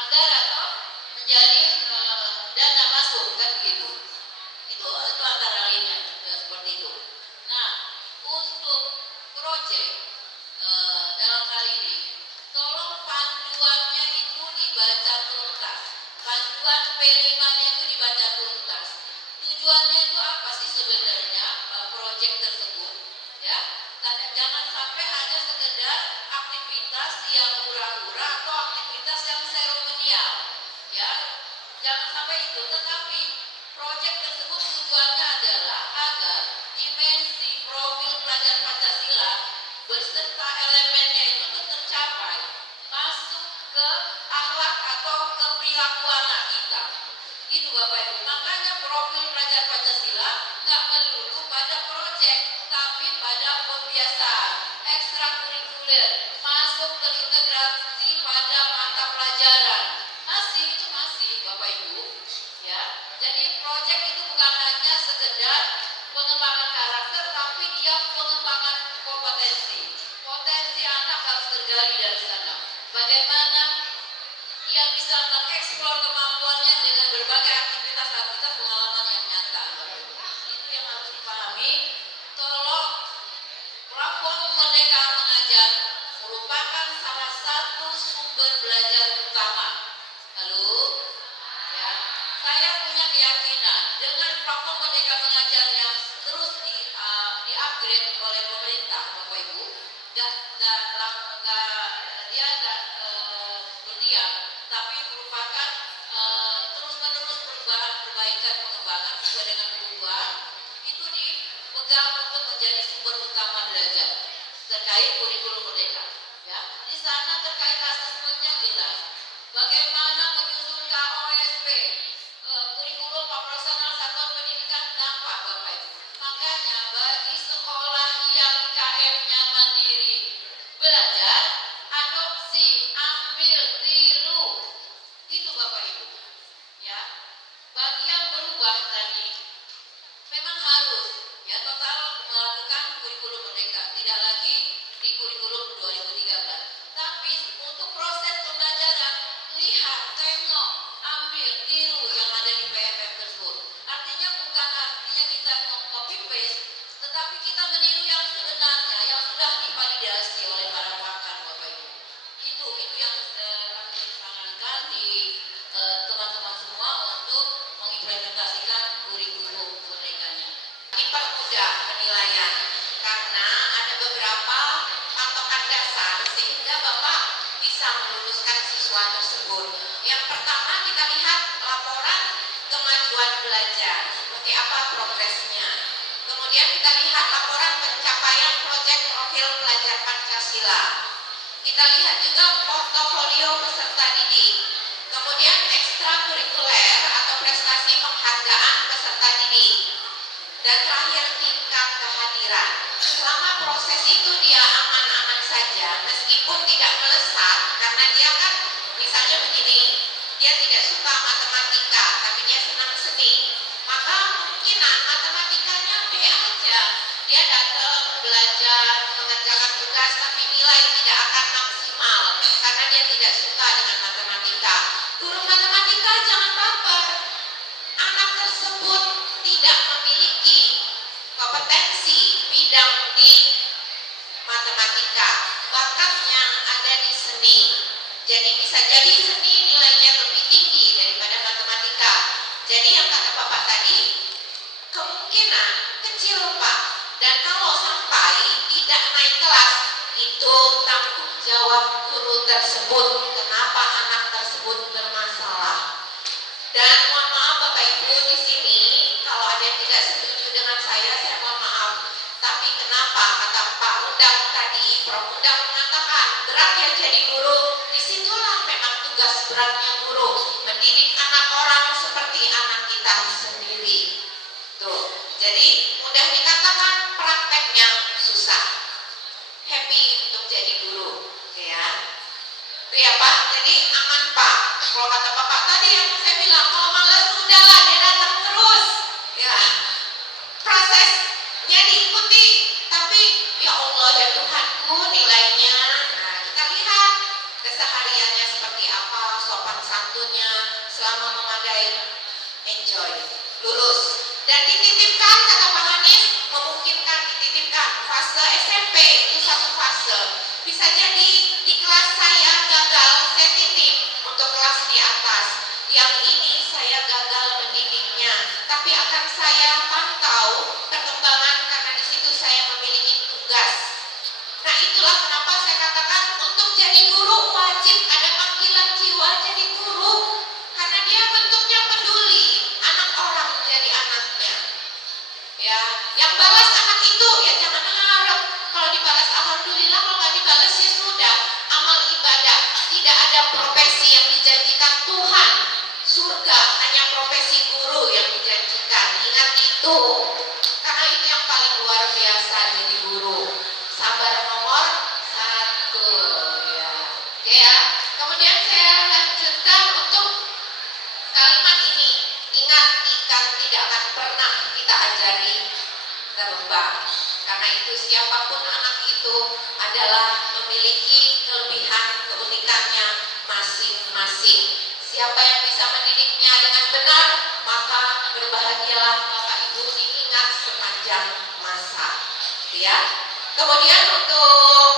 anggaran atau menjadi dana masuk kan begitu. Itu antara lainnya ya, seperti itu. Nah, untuk proyek dalam hal ini, tolong panduannya itu dibaca tuntas. Panduan P5-nya itu dibaca tuntas. Tujuannya itu apa sih sebenarnya proyek tersebut? Ya, jangan sampai hanya sekedar aktivitas yang hura-hura atau aktivitas yang seremonial. Ya, jangan sampai itu. Tetapi proyek tersebut tujuannya adalah agar dimensi profil pelajar Pancasila beserta elemennya itu tercapai, masuk ke akhlak atau ke perilaku anak kita. Itu Bapak Ibu. Makanya profil pelajar Pancasila nggak melulu pada proyek, tapi pada pembiasaan, ekstrakurikuler, masuk terintegrasi pada mata pelajaran. Itu masih Bapak Ibu. Ya, jadi proyek itu bukan hanya sekedar pengembangan karakter, tapi dia pengembangan kompetensi. Potensi anak harus tergali dari sana. Bagaimana dia bisa mengeksplor kemampuannya dengan berbagai aktivitas pengalaman yang nyata. Itu yang harus dipahami. Tolong, platform Merdeka Mengajar merupakan salah satu sumber belajar utama. Halo, ya. Saya punya keyakinan dengan platform Merdeka Mengajar yang terus di-upgrade oleh pemerintah, Bapak Ibu, dia nggak berdiam, tapi merupakan terus-menerus perbaikan pengembangan sesuai dengan kebutuhan. Itu dipegang untuk menjadi sumber utama belajar terkait kurikulum Merdeka. Ya, di sana terkait asesmennya jelas. Bagaimana menyusun KOSP, kurikulum operasional satuan pendidikan dampak Bapak Ibu. Makanya bagi sekolah yang IKM-nya mandiri, belajar, adopsi, ambil, tiru. Itu Bapak Ibu. Ya. Bagi yang berubah tadi, memang harus ya total melakukan kurikulum Merdeka, tidak lagi di kurikulum 2013. Tapi untuk proses pembelajaran, lihat, tengok, ambil, tiru, Pancasila. Kita lihat juga portofolio peserta didik. Kemudian ekstrakurikuler atau prestasi penghargaan peserta didik. Dan terakhir tingkat kehadiran. Selama proses itu dia aman-aman saja, meskipun tidak melesat, karena dia kan misalnya begini, dia tidak suka matematika, tapi dia senang seni, maka kemungkinan matematikanya B aja. Dia datang belajar, mengerjakan tugas, tapi nilai tidak akan maksimal, karena dia tidak suka dengan matematika. Guru matematika jangan baper. Anak tersebut tidak memiliki kompetensi bidang di matematika, bakatnya ada di seni. Jadi bisa jadi seni nilainya lebih tinggi daripada matematika. Jadi yang kata Bapak tadi, kemungkinan kecil Pak. Dan kalau sampai tidak naik kelas, itu tanggung jawab guru tersebut. Kenapa anak tersebut bermasalah? Dan mohon maaf Bapak Ibu di sini, kalau ada yang tidak setuju dengan saya mohon maaf. Tapi kenapa kata Pak Undang tadi, Prof Undang mengatakan berat ya jadi guru. Disitulah memang tugas beratnya guru, mendidik anak orang seperti anak kita sendiri. Tuh, jadi mudah dikatakan prakteknya susah. Happy untuk jadi guru, ya. Itu ya Pak, jadi aman Pak. Kalau kata Bapak tadi yang saya bilang, kalau malas udahlah dia datang terus. Ya, prosesnya diikuti. Tapi ya Allah ya Tuhanku nilainya. Nah kita lihat kesehariannya seperti apa, sopan santunnya, selama memadai, enjoy, lulus. Dan dititipkan kata Pak Hanif, memungkinkan dititipkan. Fase SMP itu satu fase. Bisa jadi di kelas saya gagal, saya titip untuk kelas di atas. Yang ini saya gagal mendidiknya, tapi akan saya pantau perkembangan karena di situ saya memiliki tugas. Nah itulah kenapa saya katakan untuk jadi guru wajib ada panggilan jiwa jadi guru, karena dia bentuknya peduli anak orang jadi anaknya. Ya, yang balas anak itu ya jangan harap kalau dibalas alhamdulillah, kalau nggak dibalas ya sudah, amal ibadah. Tidak ada profesi yang dijanjikan Tuhan surga, hanya profesi guru yang dijanjikan. Ingat itu, karena itu yang paling luar biasa jadi guru. Sabar nomor 1 ya. Oke ya. Kemudian saya lanjutkan untuk kalimat ini. Ingat, ikan tidak akan pernah kita ajari terbang. Karena itu siapapun anak itu adalah memiliki kelebihan keunikannya masing-masing. Siapa yang bisa mendidiknya dengan benar, maka berbahagialah Bapak Ibu diingat sepanjang masa. Ya. Kemudian untuk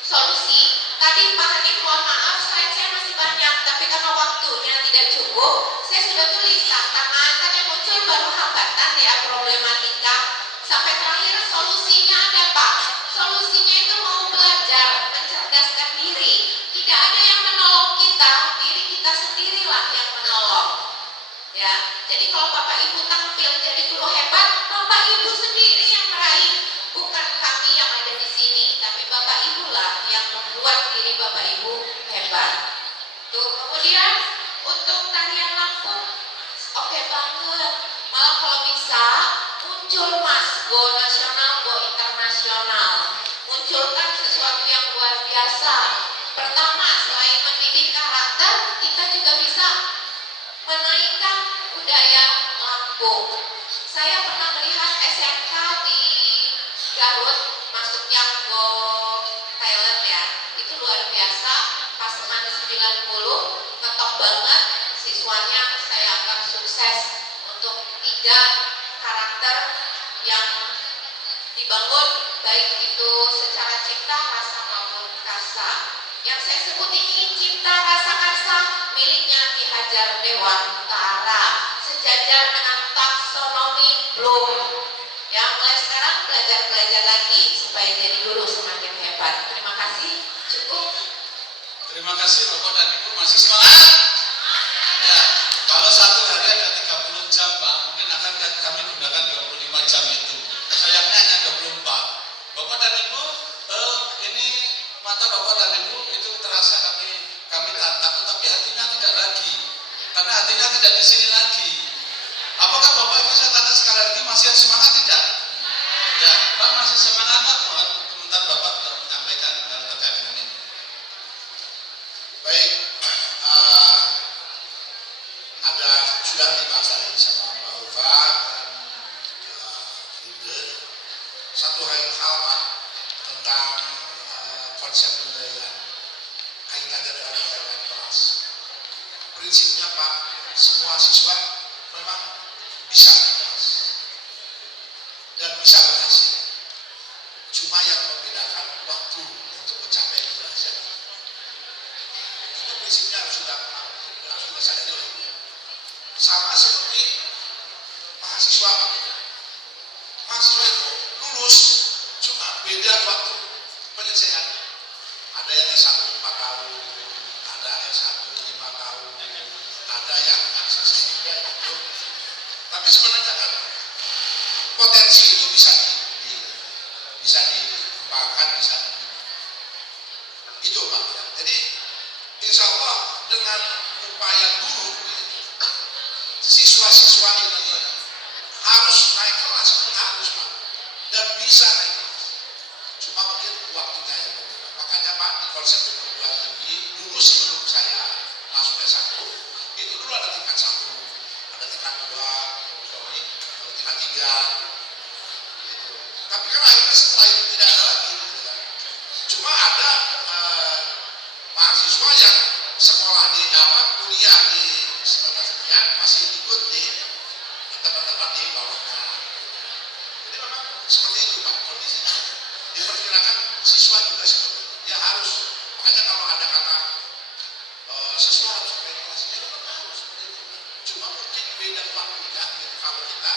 solusi, tadi Pak Hanif mohon maaf slide saya masih banyak, tapi karena waktunya tidak cukup, saya sudah tulis tantangan, kan yang muncul baru hambatan ya, problematika, sampai terakhir solusinya ada Pak. Solusinya itu mau belajar, mencerdaskan diri. Tidak ada yang menolong kita, diri kita sendirilah yang menolong. Ya, jadi kalau Bapak Ibu tampil jadi guru hebat, Bapak Ibu sendiri yang meraih, bukan kami yang ada di sini, tapi Bapak Ibu lah yang membuat diri Bapak Ibu hebat. Tuh, kemudian untuk tarian Lampung, oke banget. Malah kalau bisa muncul Mas, go nasional, go internasional. Munculkan sesuatu yang luar biasa. Pertama, selain mendidik karakter, kita juga bisa menaikkan budaya Lampung. Saya pernah melihat SMK di Garut masuk yang go talent ya, itu luar biasa. Pasangan 90 ngetop banget, siswanya saya anggap sukses untuk 3 karakter yang dibangun, baik itu secara cipta, rasa maupun karsa. Yang saya sebut ini cipta rasa karsa miliknya Ki Hajar Dewantara, sejajar dengan taksonomi Bloom. Yang mulai sekarang belajar lagi supaya jadi guru semakin hebat. Terima kasih. Cukup. Terima kasih Bapak dan Ibu, masih semangat? Ya, kalau satu hari ada 30 jam Pak, mungkin akan kami gunakan 25 jam itu. Sayangnya hanya 24. Bapak dan Ibu, mahasiswa Pak. Mahasiswa itu lulus, cuma beda waktu penyelesaian. Ada yang S1 4 tahun, ada S1 5 tahun, ada yang akses juga itu. Tapi sebenarnya kan potensi itu bisa dikembangkan, bisa itu Pak. Ya. Jadi insya Allah dengan upaya guru, siswa-siswa ini harus naik kelas, harus Pak, dan bisa naik kelas. Cuma mungkin waktunya yang berbeda. Makanya Pak, di konsep perguruan tinggi dulu sebelum saya masuk S1 itu dulu ada tingkat 1, ada tingkat 2, ada tingkat 3 gitu. Tapi kan akhirnya setelah itu tidak ada lagi gitu kan. Cuma ada mahasiswa yang sekolah di kuliah di semester sekian masih ikut di teman-teman di bawahnya. Jadi memang seperti itu Pak kondisinya. Diperkirakan siswa juga seperti itu. Ya harus. Makanya kalau ada kata siswa harus naik kelas, ya memang harus seperti itu. Cuma mungkin beda waktunya gitu kalau kita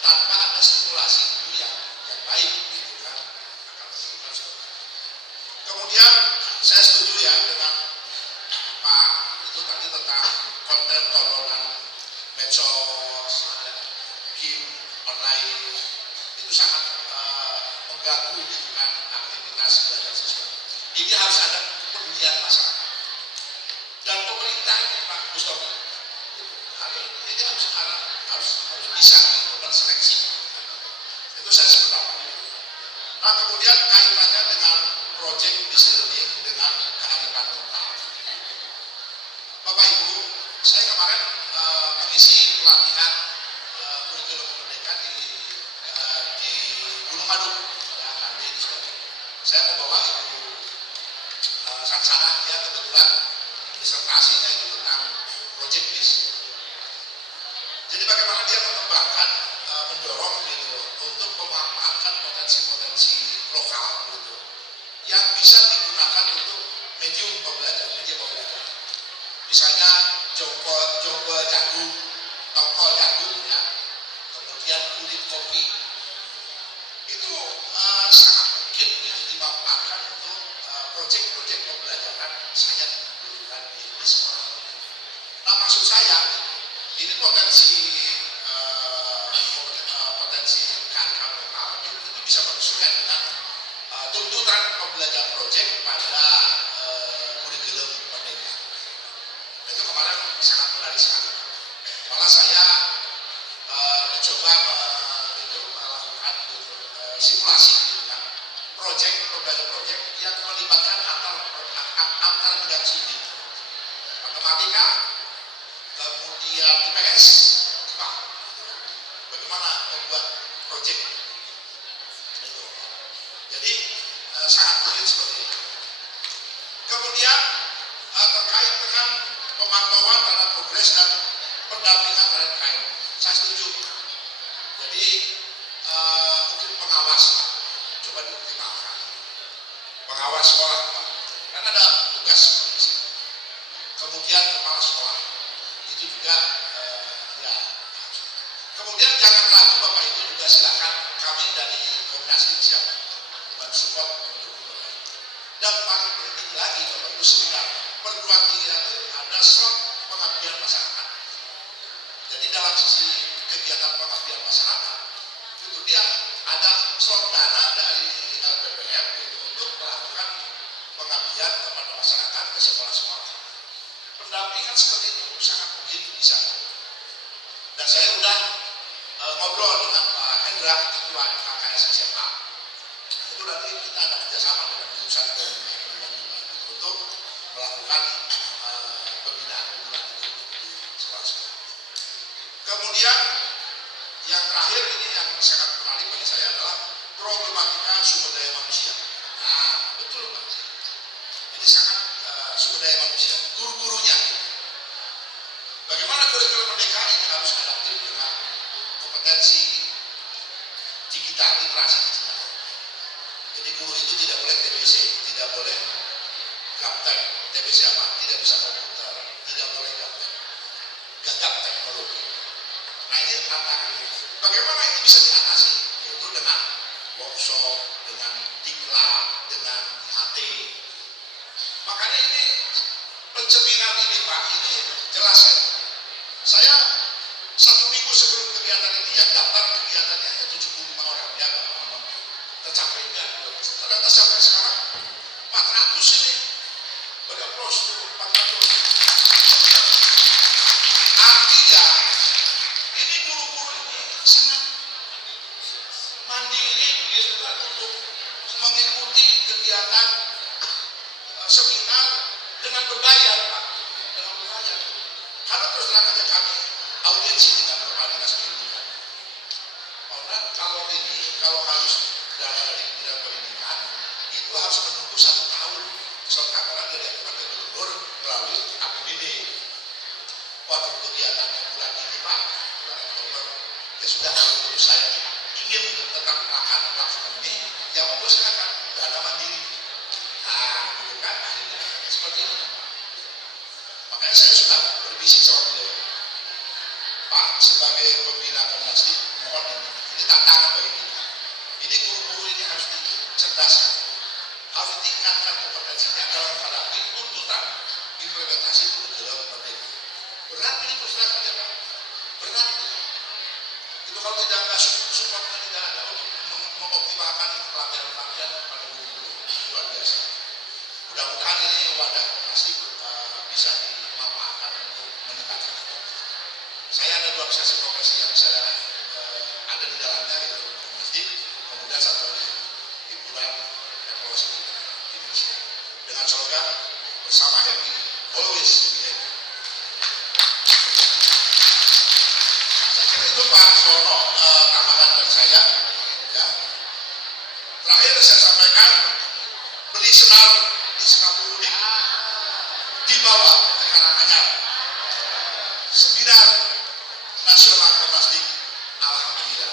tanpa ada stimulasi dulu yang baik gitu kan. Kemudian saya setuju ya dengan Pak itu tadi tentang konten tontonan medsos, game online itu sangat mengganggu gitu kan aktivitas belajar siswa. Ini harus ada kepedulian masyarakat dan pemerintah ini Pak Mustomi. Ini harus bisa gitu, menseleksi. Itu saya sependapat. Nah kemudian kaitannya dengan project business learning dengan kearifan lokal. Bapak Ibu, saya kemarin mengisi pelatihan kurikulum merdeka di Gunung Madu, ya, nanti di sana. Saya membawa Ibu Sansana, ya kebetulan disertasinya itu tentang project bis. Jadi bagaimana dia mengembangkan, mendorong gitu untuk memanfaatkan potensi-potensi lokal gitu, yang bisa digunakan untuk media pembelajaran. Misalnya jonggol jagung, tongkol jagung ya, kemudian kulit kopi. Itu sangat mungkin gitu dimanfaatkan untuk proyek-proyek pembelajaran saya diberikan di sekolah. Nah maksud saya ini potensi kearifan lokal itu bisa menyesuaikan dengan tuntutan pembelajaran proyek pada kurikulum merdeka. Nah, itu kemarin sangat menarik sekali. Malah saya mencoba melakukan simulasi gitu kan, proyek pembelajaran proyek yang melibatkan antar bidang studi, matematika, kemudian IPS, IPA. Bagaimana membuat proyek itu. Jadi sangat mungkin seperti itu. Kemudian terkait dengan pemantauan terhadap progres dan pendampingan terhadap KM, saya setuju. Jadi mungkin pengawas, coba dioptimalkan. Pengawas sekolah, kan ada tugas di sini. Kemudian kepala sekolah, itu juga ya. Kemudian jangan ragu Bapak Ibu, juga silakan kami dari Komunikasi siap mensupport untuk Bapak Ibu. Dan paling penting lagi Bapak Ibu, sebenarnya perguruan tinggi itu ada slot pengabdian masyarakat. Jadi dalam sisi kegiatan pengabdian masyarakat itu dia ada slot dana dari LPPM untuk melakukan pengabdian kepada masyarakat ke sekolah-sekolah. Pendampingan seperti itu sangat mungkin bisa. Dan saya sudah ngobrol dengan Pak Hendra, Ketua MKKS SMA. Itu nanti kita ada kerjasama dengan jurusan pendidikan untuk melakukan pembinaan itu di sekolah-sekolah. Kemudian yang terakhir ini yang sangat menarik bagi saya adalah problematika sumber daya manusia. Nah, betul Pak. Ini sangat sumber daya manusia, guru-gurunya. Bagaimana kurikulum merdeka ini harus adaptif dengan kompetensi digital, literasi digital. Jadi guru itu tidak boleh TBC, tidak boleh gaptek. TBC apa? Tidak bisa komputer, tidak boleh gaptek. Gagap teknologi. Nah ini tantangan kita. Bagaimana ini bisa diatasi? Yaitu dengan workshop, dengan diklat, dengan IHT. Makanya ini pencerminan ini Pak, ini jelas ya. Saya 1 minggu sebelum kegiatan ini yang daftar kegiatannya hanya 75 orang, ya tercapai enggak? Ternyata sampai sekarang 400 ini berapros tuh 400. Artinya ini guru-guru ini sangat mandiri gitu kan untuk mengikuti kegiatan seminar dengan berbayar Pak, dengan berbayar. Karena terus terang aja kami audiensi dengan Kepala Dinas Pendidikan. Karena kalau harus dana dari bidang pendidikan itu harus menunggu 1 tahun. Surat anggaran dari aturan dari gubernur melalui APBD. Waktu kegiatannya bulan ini Pak, bulan Oktober, ya sudah kalau saya ingin tetap melaksanakan ini, ya mau silakan dana mandiri. Nah, gitu kan akhirnya seperti ini. Makanya saya sudah berbisik sama beliau. Pak, sebagai pembina Komnastik, mohon ini tantangan bagi kita. Ini guru-guru ini harus dicerdaskan, harus ditingkatkan kompetensinya dalam menghadapi tuntutan implementasi kurikulum merdeka. Berat ini terus terang aja Pak, berat itu kalau tidak supportnya tidak ada untuk mengoptimalkan pelatihan pada guru-guru luar biasa. Mudah-mudahan ini wadah Komnastik bisa dimanfaatkan untuk meningkatkan itu. Saya ada 2 organisasi profesi yang saya ada di dalamnya, yaitu Komnastik, kemudian satu lagi Himpunan Evaluasi Pendidikan Indonesia dengan slogan bersama happy, always be happy. Saya kira itu Pak Sono tambahan dari saya. Ya. Terakhir saya sampaikan beli senar di Sukabumi dibawa ke Karanganyar. Seminar nasional Komnastik alhamdulillah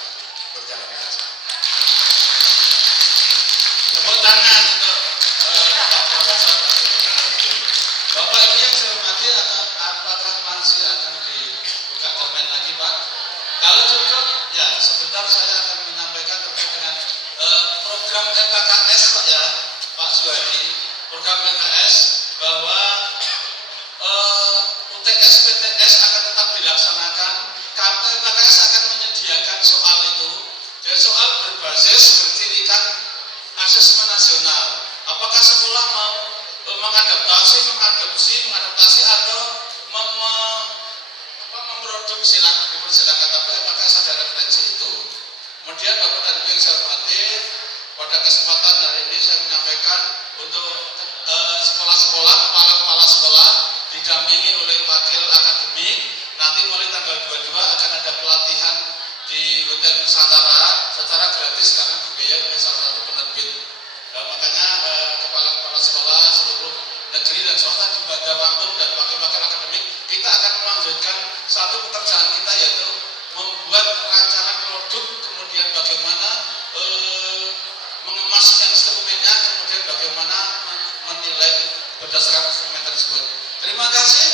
berjalan lancar. Tepuk tangan untuk Pak Profesor. Bapak Ibu yang saya hormati, apakah masih akan dibuka komen lagi Pak? Kalau cukup, ya sebentar saya akan menyampaikan terkait dengan program MKKS Pak ya, Pak Suhadi. Program MKKS bahwa UTS PTS akan tetap dilaksanakan. MKKS akan menyediakan soal itu. Jadi soal berbasis bercirikan asesmen nasional. Apakah sekolah mau mengadaptasi atau memproduksi, dipersilakan, tapi MKKS ada referensi itu. Kemudian Bapak dan Ibu yang saya hormati, pada kesempatan hari ini saya menyampaikan untuk sekolah-sekolah, kepala-kepala sekolah didampingi oleh wakil akademik. Nanti mulai tanggal 22 akan ada pelatihan di Hotel Nusantara secara gratis karena dibiayai oleh salah satu penerbit. Makanya kepala-kepala sekolah seluruh negeri dan swasta di Bandar Lampung dan wakil-wakil akademik, kita akan melanjutkan satu pekerjaan kita, yaitu membuat rancangan produk, kemudian bagaimana mengemas instrumennya, kemudian bagaimana menilai berdasarkan instrumen tersebut. Terima kasih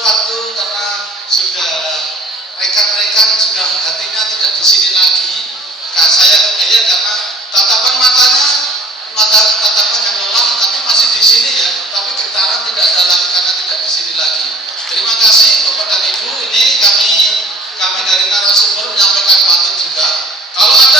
waktu karena sudah rekan-rekan sudah hatinya tidak di sini lagi. Saya kemudian karena tatapan tatapan yang lelah, tapi masih di sini ya, tapi getaran tidak ada lagi karena tidak di sini lagi. Terima kasih Bapak dan Ibu. Ini kami dari narasumber menyampaikan pantun juga. Kalau ada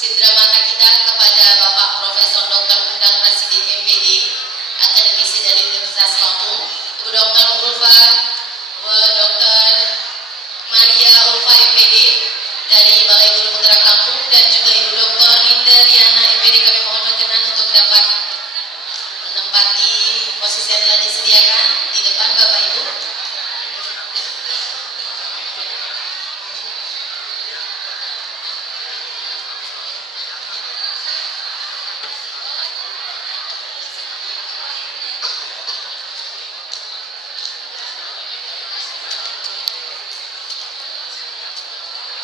cindera mata kita kepada Bapak Profesor Dr. Undang Rasidin MPD, akademisi dari Universitas Lampung, Ibu Dr. Ulfa, Dr. Maria Ulfa MPD dari Balai Guru Penggerak Lampung, dan juga Ibu Dr. Linda Riana MPD. Kami mohon berkenan untuk dapat menempati posisi yang telah disediakan di depan Bapak Ibu.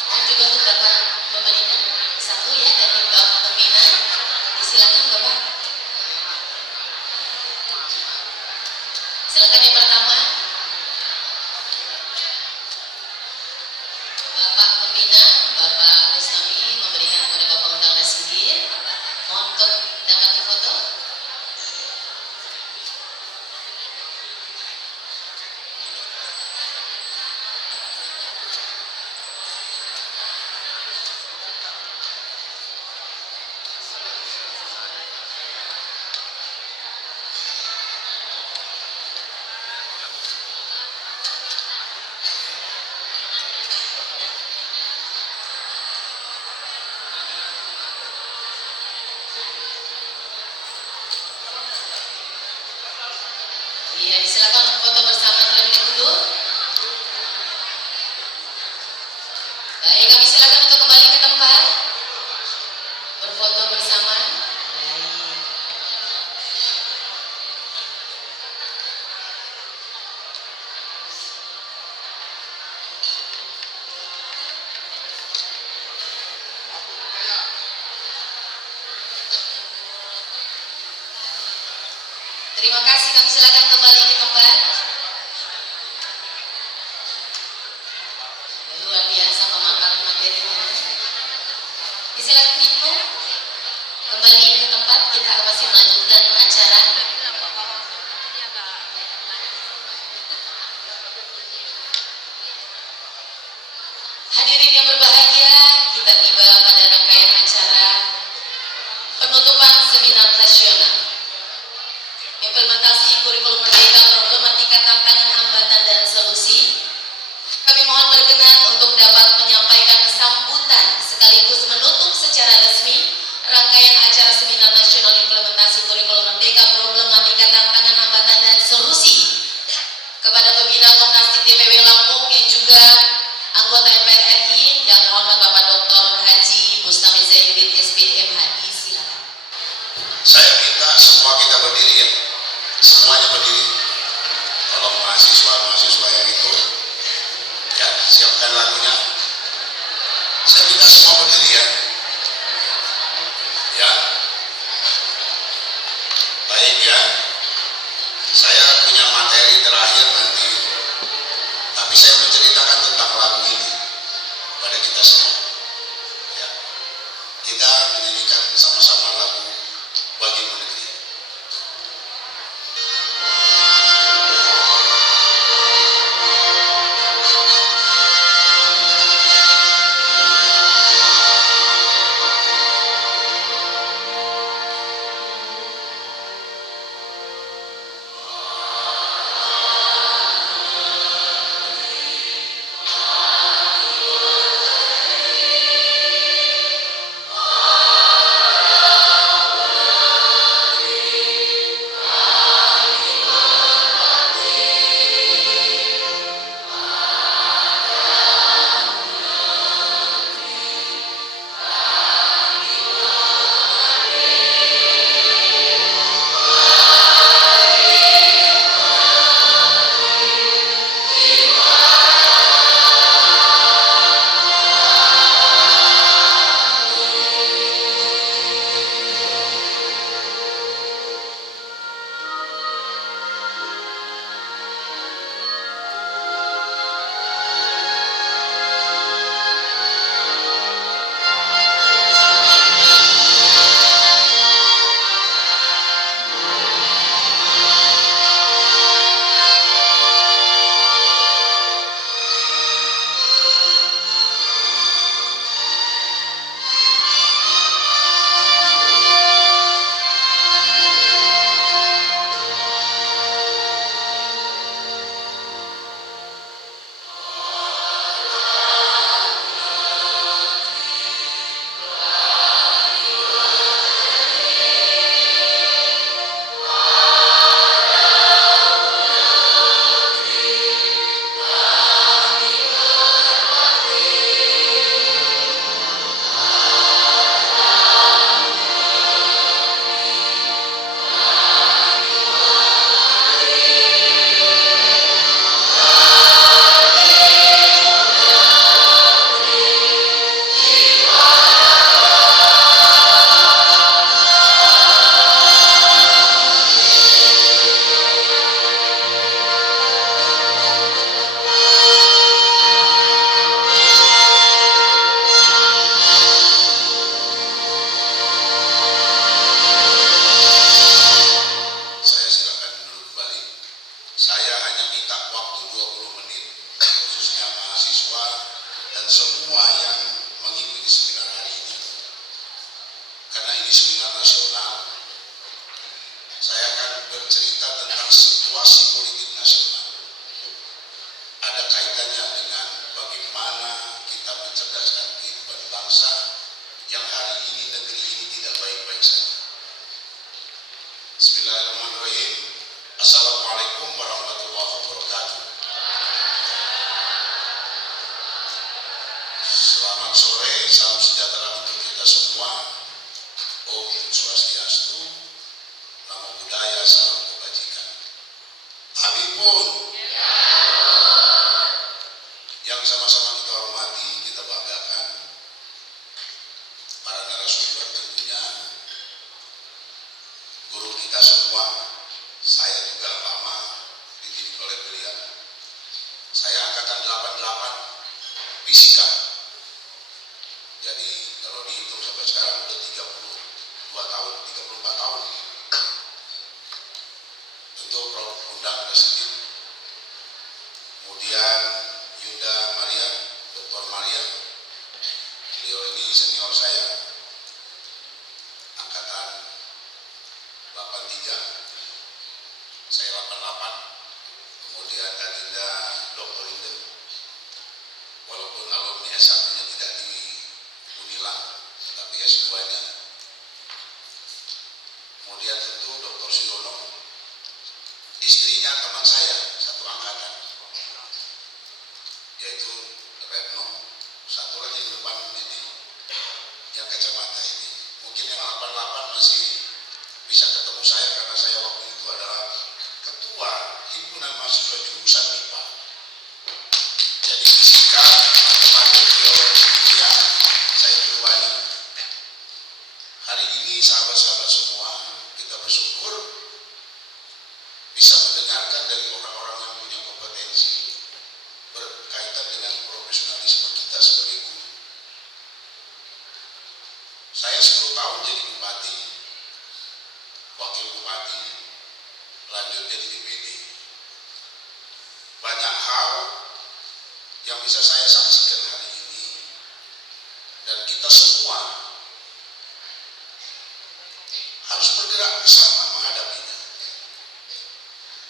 Dan juga untuk dapat memberikan satu ya dari Bapak Pembina. Silakan Bapak. Silakan yang pertama. Bapak Pembina, Bapak Bustami memberikan kepada Bapak Undang Rasidin. Mohon untuk dapat difoto. Iya, silakan foto bersama terlebih dahulu. Baik, kami silakan untuk kembali ke tempat berfoto bersama. Baik. Terima kasih, kami silakan kembali ke tempat. Luar biasa pemaparan materinya. Silakan Ibu kembali ke tempat, kita masih melanjutkan acara. Hadirin yang berbahagia, kita tiba pada rangkaian acara penutupan seminar nasional implementasi kurikulum merdeka, problematika, tantangan, hambatan, dan solusi. Kami mohon berkenan untuk dapat menyampaikan sambutan sekaligus menutup secara resmi rangkaian acara seminar nasional implementasi kurikulum merdeka, problematika, tantangan, hambatan, dan solusi kepada pembina Komnas DPW Lampung yang juga anggota MPR RI yang terhormat Bapak Dr. Haji Bustami Zainuddin SPD MHI. Silakan. Saya minta semua kita berdiri ya, semuanya berdiri. Tolong mahasiswa yang itu ya, siapkan lagunya. Saya minta semua berdiri ya. Ya, sekarang udah 32 tahun, 34 tahun untuk Prof. Undang Kesedim, kemudian Yunda Maria, Dr. Maria, beliau ini senior saya, angkatan 83, saya 88, kemudian Adinda Dr. Indah, walaupun alumni S1-nya tidak di Unilang, tapi S2-nya. Kemudian tentu Dr. Siono, istrinya teman saya, satu angkatan, yaitu Retno, satu lagi di depan ini, yang kacamata ini. Mungkin yang 88 masih bisa ketemu saya karena saya waktu itu adalah ketua himpunan mahasiswa jurusan MIPA. Jadi fisika, matematik, biologi, kimia, saya ketuanya. Hari ini sahabat-sahabat semua, kita bersyukur bisa mendengarkan dari orang-orang yang punya kompetensi berkaitan dengan profesionalisme kita sebagai guru. Saya 10 tahun jadi bupati, wakil bupati, lanjut jadi DPD. Banyak hal yang bisa saya saksikan hari ini, dan kita semua harus bergerak bersama menghadapinya.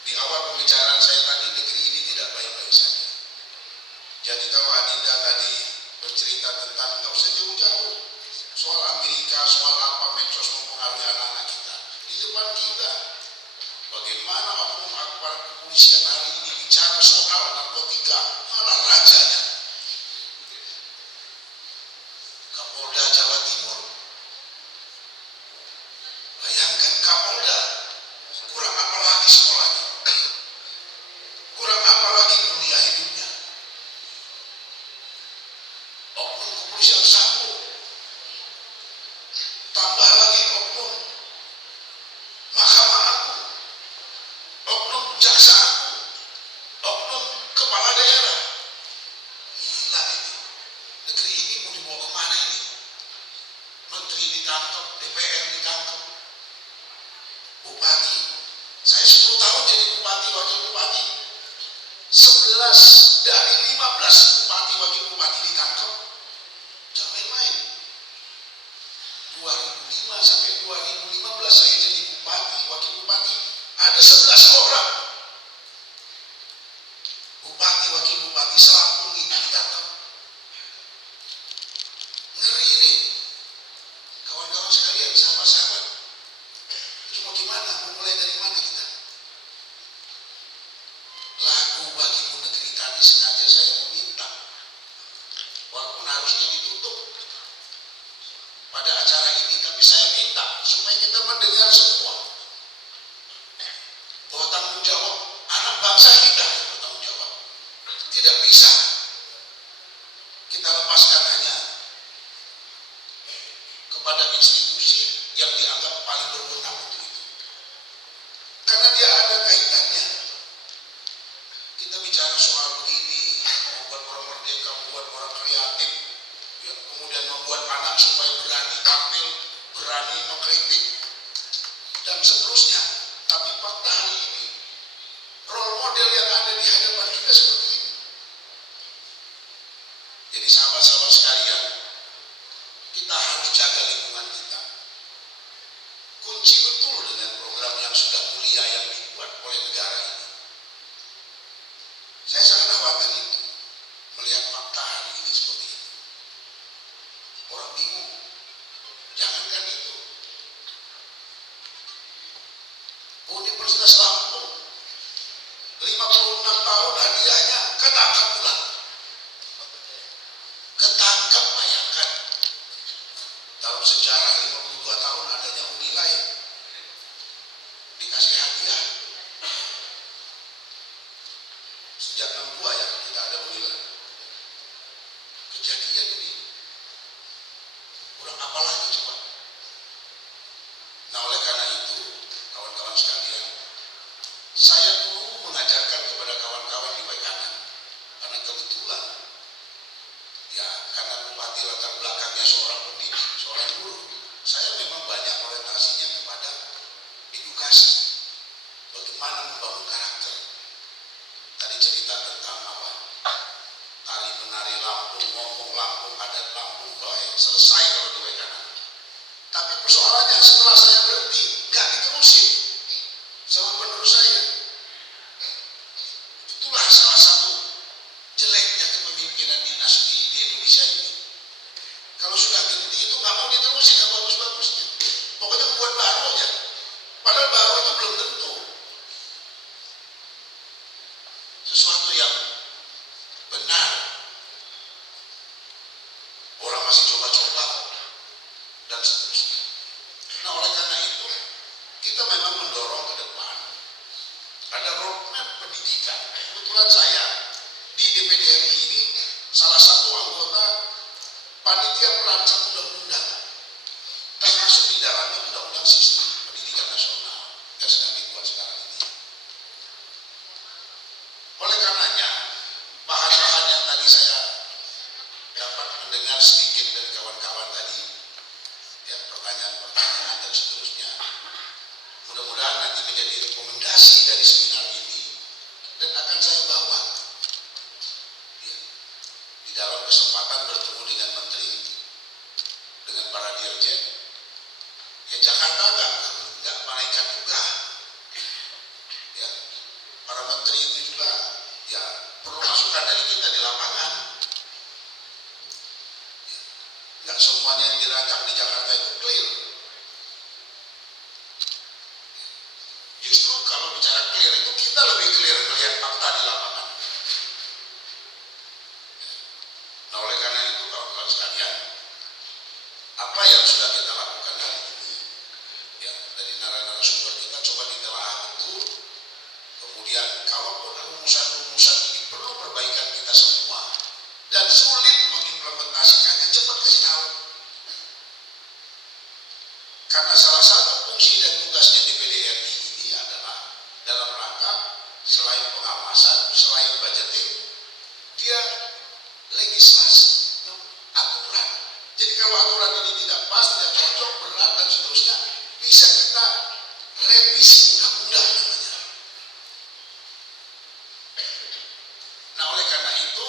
Di awal pembicaraan saya tadi, negeri ini tidak baik-baik saja. Jadi kalau Adinda tadi bercerita tentang, nggak usah jauh-jauh, soal Amerika, soal apa medsos mempengaruhi anak-anak kita, di depan kita, bagaimana oknum aparat kepolisian hari ini bicara soal narkotika, malah rajanya, Kapolda Jawa Timur. Bayangkan Kapolda, kurang apa lagi sekolahnya, kurang apa lagi mulia hidupnya. Oknum kepolisian Sambo, tambah lagi oknum Mahkamah Agung, oknum jaksa agung, oknum kepala daerah. Gila ini, negeri ini mau dibawa kemana ini? Menteri ditangkap, DPR ditangkap, bupati. Saya 10 tahun jadi bupati, wakil bupati. 11 dari 15 bupati, wakil bupati ditangkap. Jangan main-main. 2005 sampai 2015 saya jadi bupati, wakil bupati. Ada 11 orang bupati, wakil bupati selampung ini ditangkap. Ngeri ini. Kawan-kawan sekalian, sahabat-sahabat. Cuma gimana? Mau mulai dari mana kita? Lagu Bagimu Negeri tadi sengaja saya meminta, walaupun harusnya ditutup pada acara ini, tapi saya minta supaya kita mendengar semua bahwa tanggung jawab anak bangsa kita yang bertanggung jawab. Tidak bisa kita lepaskan hanya kepada institusi yang dianggap paling berwenang untuk itu, karena dia ada kaitannya. Kita bicara soal begini, membuat orang merdeka, membuat orang kreatif, ya, kemudian membuat anak supaya berani tampil, berani mengkritik, dan seterusnya. Tapi fakta hari ini, role model yang ada di hadapan kita seperti ini. Jadi sahabat-sahabat sekalian, kita harus jaga lingkungan kita. Kunci betul dengan program yang sudah mulia yang dibuat oleh negara ini. Saya sangat khawatir itu, melihat fakta hari ini seperti itu. Orang bingung. Jangankan itu. Universitas Lampung, 56 tahun hadiahnya ketangkap pula. Ketangkap, bayangkan. Dalam sejarah 52 tahun adanya Unilai, dikasih hadiah. Sejak 62 ya kita ada Unilai. Kejadian ini kurang apa lagi coba? selesai kalau di kanan. Tapi persoalannya setelah saya berhenti, nggak diterusin sama penerus saya. Itulah salah satu jeleknya kepemimpinan dinas di Indonesia ini. Kalau sudah berhenti itu nggak mau diterusin yang bagus-bagusnya. Pokoknya membuat baru aja. Padahal baru itu belum tentu sesuatu yang benar. Orang masih coba-coba dan seterusnya. Nah, oleh karena itu kita memang mendorong ke depan ada roadmap pendidikan. Kebetulan saya di DPD RI ini salah satu anggota panitia perancang undang-undang, termasuk di dalamnya undang-undang sistem pendidikan nasional yang sedang dibuat sekarang ini. Oleh karenanya bahan-bahan yang tadi saya dapat mendengar sedikit dari kawan-kawan tadi, ya, pertanyaan-pertanyaan dan seterusnya, mudah-mudahan nanti menjadi rekomendasi dari seminar ini dan akan saya bawa, ya, di dalam kesempatan bertemu dengan menteri, dengan para dirjen. Ya, Jakarta nggak malaikat juga, ya, para menteri itu juga ya perlu masukan dari kita di lapangan. Nggak semuanya yang dirancang di Jakarta itu clear. Justru kalau bicara clear itu kita lebih clear melihat fakta di lapangan. Nah, oleh karena itu kawan-kawan sekalian, apa yang sudah kita lakukan hari ini, ya, dari narasumber kita coba ditelaah betul. Kemudian kalaupun rumusan-rumusan ini perlu perbaikan kita semua dan sulit mengimplementasikannya, cepat kasih tahu. Karena salah satu fungsi dan tugasnya DPD RI ini adalah dalam rangka selain pengawasan, selain budgeting, dia legislasi, aturan. Jadi kalau aturan ini tidak pas, tidak cocok, berat dan seterusnya, bisa kita revisi undang-undang namanya. Nah, oleh karena itu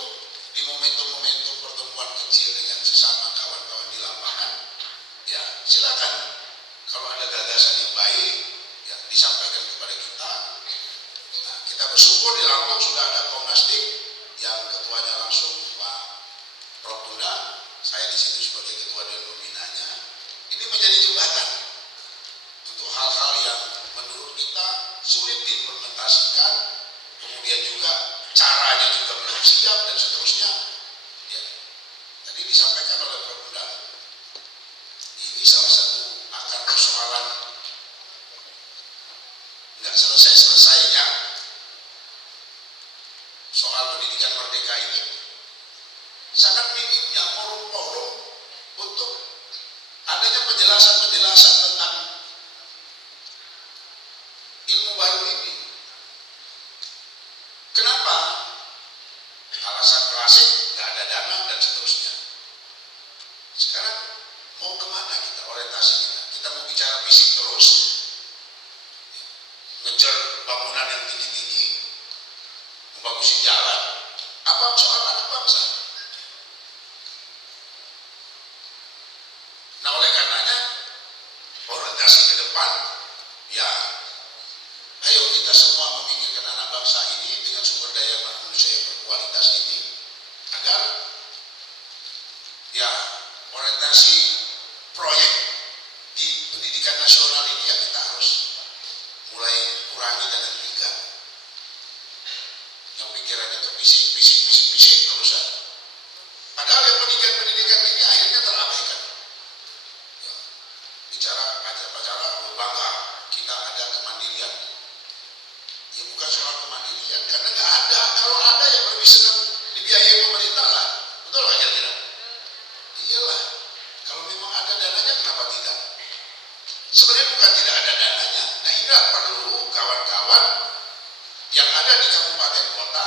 di momentum-momentum pertemuan kecil dengan sesama kawan-kawan di lapangan, ya silakan kalau ada gagasan yang baik, ya disampaikan kepada kita. Nah, kita bersyukur di Lampung sudah ada Komnastik yang ketuanya langsung Pak Prof. Bunda, saya di situ sebagai ketua dan pembinanya. Ini menjadi jembatan untuk hal-hal yang menurut kita sulit diimplementasikan, kemudian juga caranya juga belum siap dan seterusnya. Ya, tadi disampaikan oleh Prof. Bunda, ini salah satu akar persoalan nggak selesai-selesainya soal pendidikan merdeka ini. Sangat minimnya forum-forum untuk adanya penjelasan-penjelasan tentang ilmu baru ini. Kenapa? Alasan klasik, nggak ada dana dan seterusnya. Sekarang mau kemana kita, orientasi kita? Kita mau bicara fisik terus, ngejar bangunan yang tinggi-tinggi, membagusin jalan, apa soal anak bangsa? Nah, oleh karenanya orientasi ke depan, ya ayo kita semua memikirkan anak bangsa ini dengan sumber daya manusia yang berkualitas ini, agar ya orientasi proyek di pendidikan nasional ini ya kita harus mulai kurangi dan hentikan. Yang pikirannya ke fisik terusan. Padahal yang pendidikan ini akhirnya terabaikan. Ya, bicara acara-acara bangga kita ada kemandirian. Ya bukan soal kemandirian, karena nggak ada. Kalau ada yang lebih senang dibiayai pemerintah lah. Betul nggak kira-kira? Iyalah. Kalau memang ada dananya, kenapa tidak? Sebenarnya bukan tidak ada dananya. Nah, inilah perlu kawan-kawan yang ada di kabupaten kota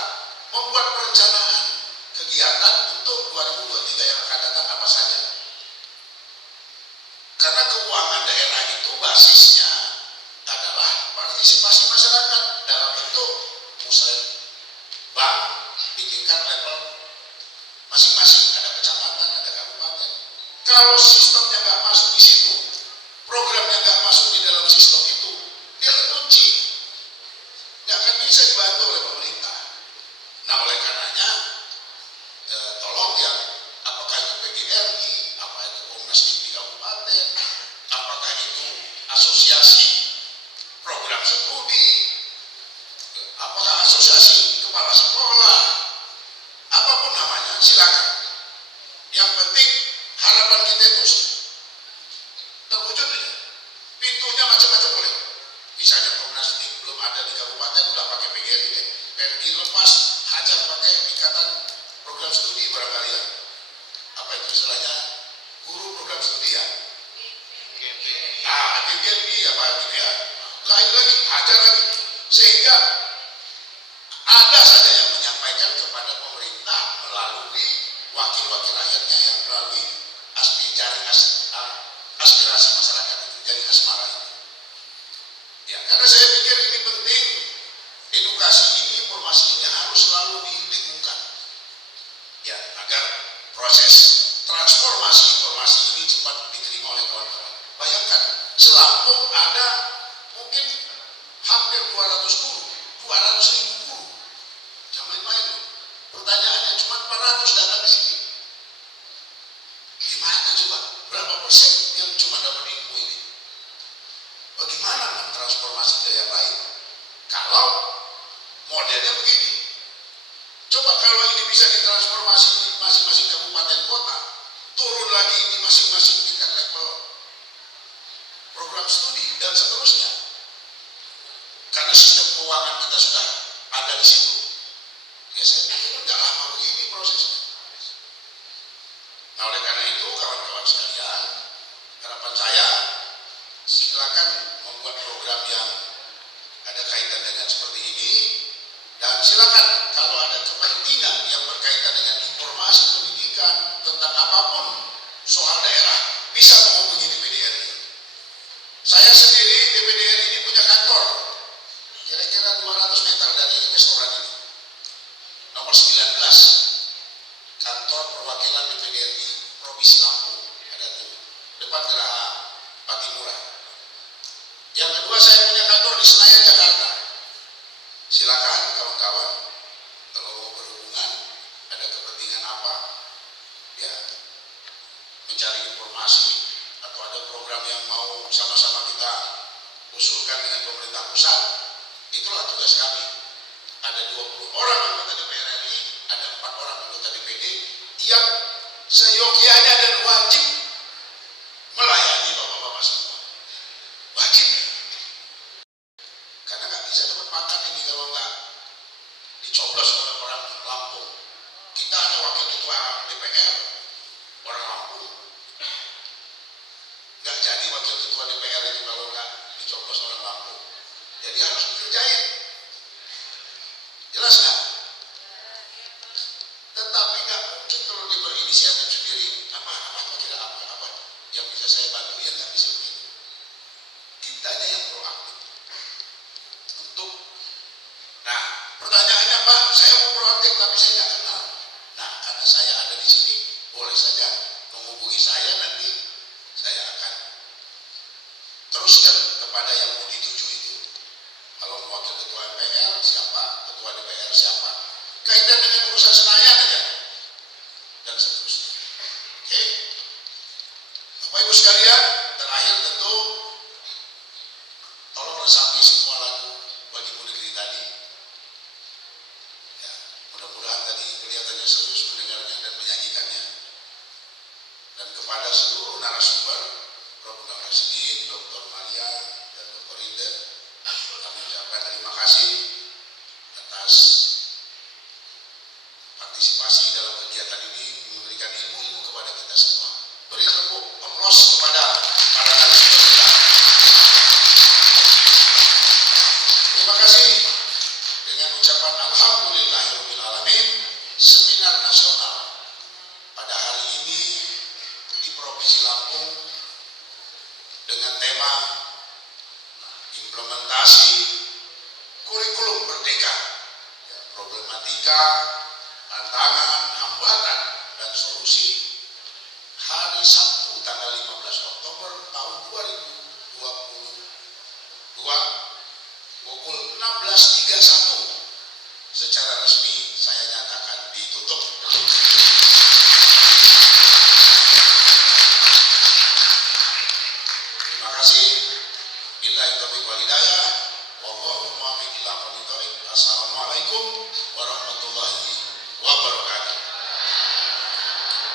membuat perencanaan kegiatan untuk 2023 yang akan datang apa saja. Karena keuangan daerah itu basisnya adalah partisipasi masyarakat dalam bentuk musrah bank di tingkat level masing-masing, ada kecamatan, ada kabupaten. Kalau sistemnya nggak masuk di situ, programnya nggak masuk di dalam sistem itu, dia terkunci, nggak akan bisa dibantu oleh pemerintah. Nah, oleh karenanya, tolong ya, apakah itu PGRI, apa itu Komnas di kabupaten, apakah itu asosiasi program studi, apakah asosiasi kepala sekolah, apapun namanya, silakan. Yang penting harapan kita itu terwujud aja. Pintunya macam-macam boleh. Misalnya Komnas belum ada di kabupaten, udah pakai PGRI deh. PGRI lepas, hajar pakai ikatan program studi barangkali ya. Apa itu istilahnya? Guru program studi ya? Nah, PGRI apa gitu ya? Lain lagi, hajar lagi. Sehingga ada saja yang menyampaikan kepada pemerintah melalui wakil-wakil rakyatnya yang melalui aspirasi masyarakat itu, jaring asmara itu. Ya, karena saya pikir ini penting, edukasi ini, informasi ini harus selalu didengungkan. Ya, agar proses transformasi informasi ini cepat diterima oleh kawan-kawan. Bayangkan, selampung ada mungkin hampir 200 guru, 200.000 guru. Jangan main-main loh. Pertanyaannya cuma 400 datang ke sini. Gimana coba? Berapa persen yang cuma dapat ilmu ini? Bagaimana mentransformasi ke yang lain? Kalau modelnya begini. Coba kalau ini bisa ditransformasi di masing-masing kabupaten kota, turun lagi di masing-masing tingkat level program studi dan seterusnya. Karena sistem keuangan kita sudah ada di situ. Ya saya pikir nggak lama begini prosesnya. Nah, oleh karena itu kawan-kawan sekalian, harapan saya silakan membuat program yang ada kaitan dengan seperti ini, dan silakan kalau ada kepentingan yang berkaitan dengan informasi pendidikan tentang apapun soal daerah bisa menghubungi DPDRI. Saya sendiri DPDRI ini punya kantor kira-kira 200 meter dari restoran ini, nomor 19, kantor perwakilan DPDRI Provinsi Lampung, ada tuh depan Geraha Patimura. Yang kedua, saya punya kantor di Senayan, Jakarta. Silakan kawan-kawan kalau mau berhubungan, ada kepentingan apa ya, mencari informasi atau ada program yang mau sama-sama kita usulkan dengan pemerintah pusat, itulah tugas kami. Ada 20 orang anggota DPR RI, ada 4 orang anggota DPD yang seyogianya dan wajib melayani bapak-bapak semua. Wajib. Karena nggak bisa dapat pangkat ini kalau nggak dicoblos oleh orang Lampung. Kita ada wakil ketua DPR orang Lampung. Nggak jadi wakil ketua DPR itu kalau nggak dicoblos orang Lampung. Jadi harus dikerjain. Jelas nggak? Tetapi nggak mungkin kalau dia berinisiatif sendiri. Apa yang bisa saya bantu? Ya nggak bisa begitu. Kitanya yang proaktif. Untuk, nah pertanyaannya Pak, saya mau proaktif tapi saya nggak kenal. Nah karena saya ada di sini, boleh saja menghubungi saya, nanti saya akan teruskan kepada yang mau dituju itu. Kalau wakil ketua MPR siapa, ketua DPR siapa, kaitan dengan urusan Senayan aja, dan seterusnya. Oke, Bapak Ibu sekalian, terakhir tentu tolong resapi semua lagu Bagimu Negeri tadi. Ya, mudah-mudahan tadi kelihatannya serius mendengarnya dan menyanyikannya. Dan kepada seluruh narasumber, Prof. Rasidin, Dr. Maria, dan Dr. Inde, kami ucapkan terima kasih atas partisipasi dalam kegiatan ini, memberikan ilmu kepada kita semua. Beri tepuk aplaus kepada para narasumber kita. Terima kasih. Dengan ucapan Alhamdulillahirabbil alamin, seminar nasional pada hari ini di Provinsi Lampung dengan tema implementasi kurikulum merdeka, ya, problematika, tantangan, hambatan, dan solusi, hari Sabtu 15.31 secara resmi saya nyatakan ditutup. Terima kasih. Billahi taufiq wal hidayah. Wallahu muwaffiq ila aqwamit thoriq. Assalamualaikum warahmatullahi wabarakatuh.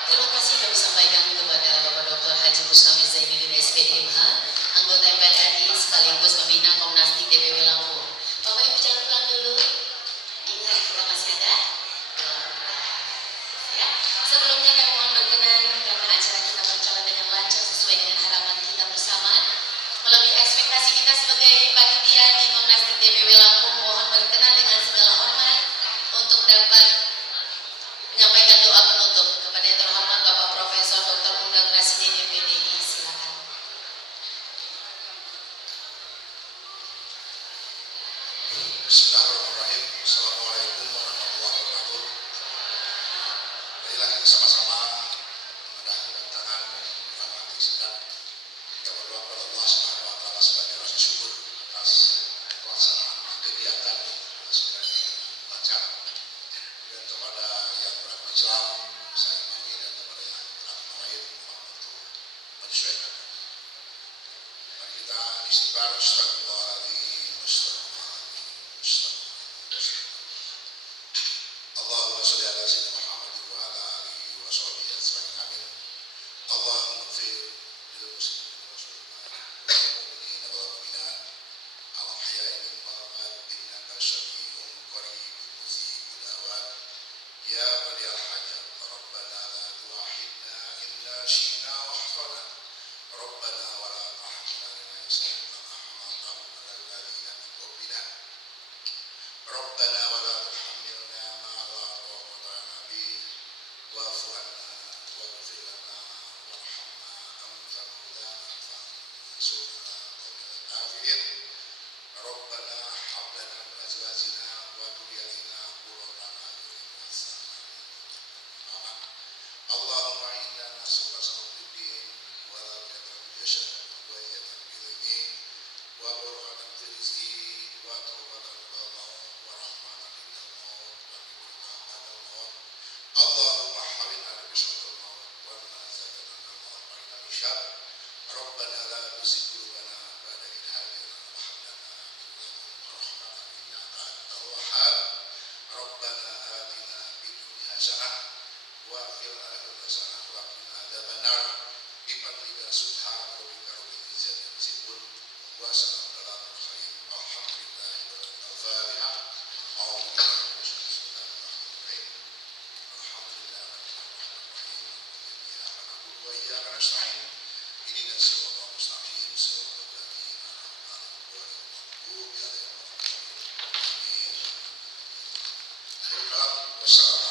Terima kasih kami sampaikan kepada Bapak Dr. Haji Bustami Zainuddin SPDMH, anggota MPR RI sekaligus pembina Komnastik DPW Lampung. Bapak Ibu jangan pulang dulu. Ingat kita masih ada ya. Sebelumnya kami mohon berkenan karena acara kita berjalan dengan lancar sesuai dengan harapan kita bersama. Melebihi ekspektasi kita sebagai panitia di Komnastik DPW Lampung, mohon berkenan dengan segala hormat untuk dapat menyampaikan doa penutup kepada yang terhormat Bapak Profesor Dr. Undang Rasidi DPDI. Silakan. Bismillahirrahmanirrahim. Assalamualaikum warahmatullahi wabarakatuh. Marilah kita sama-sama mendahulukan tangan dan mengangkat sikap. Kita berdoa kepada Allah Subhanahu wa taala sebagai rasa syukur atas pelaksanaan kegiatan sebenarnya lancar. Dan kepada yang beragama Islam, saya imami, dan kepada yang beragama lain, mohon untuk menyesuaikan. Mari kita istighfar, astagfirullahaladzim, astagfirullahaladzim. Allahumma sholli ala sayyidina Muhammad wa ala alihi wa sahbihi ajma'in. Amin. Allahumma ighfir lil muslimin wal muslimat wal mu'minin wal mu'minat al ahya'i minhum wal amwat innaka sami'un qaribun mujibud da'wat. Ya waliyal hajat Rabbana la tu'akhidna in nasina wa akhfana Rabbana wa la tahmilna isran kama hamaltahu 'alal ladzina min qablina Rabbana wa la tuhammilna ma la taqata lana bih wa'fu 'anna waghfir lana warhamna anta maulana fansurna 'alal kafirin. Rabbana hab lana min azwajina wa dhurriyyatina qurrata a'yunin waj'alna lil muttaqina imama. Allahumma inna nas'aluka salamad din wa lafiyatan fil jasad wa hidayatan fil ilmi wa barakatan fil rizqi wa taubatan qabla maut wa rahmatan indal maut wa ridwan ba'dal maut. Allahumma hawwin 'ala bishatil maut wa nazatan al maut wa inna bishab. Rabbana la tuzigh qulubana ba'da idh hadaytana wa hab lana min ladunka rahmatan innaka antal wahhab. Rabbana atina fid dunya hasanah wa fil akhirati hasanah wa qina adzabannar. Bifadlika subhana rabbika rabbil izzati amma yasifun wa salamun alal mursalin walhamdulillahi rabbil alamin. A'udzu billahi minasyaitonir rajim. Alhamdulillahi rabbil alamin. Iyyaka na'budu wa iyyaka nasta'in. Ihdinas siratal mustaqim, siratal ladzina an'amta 'alaihim ghairil maghdubi 'alaihim waladdallin. Amin. Wassalamu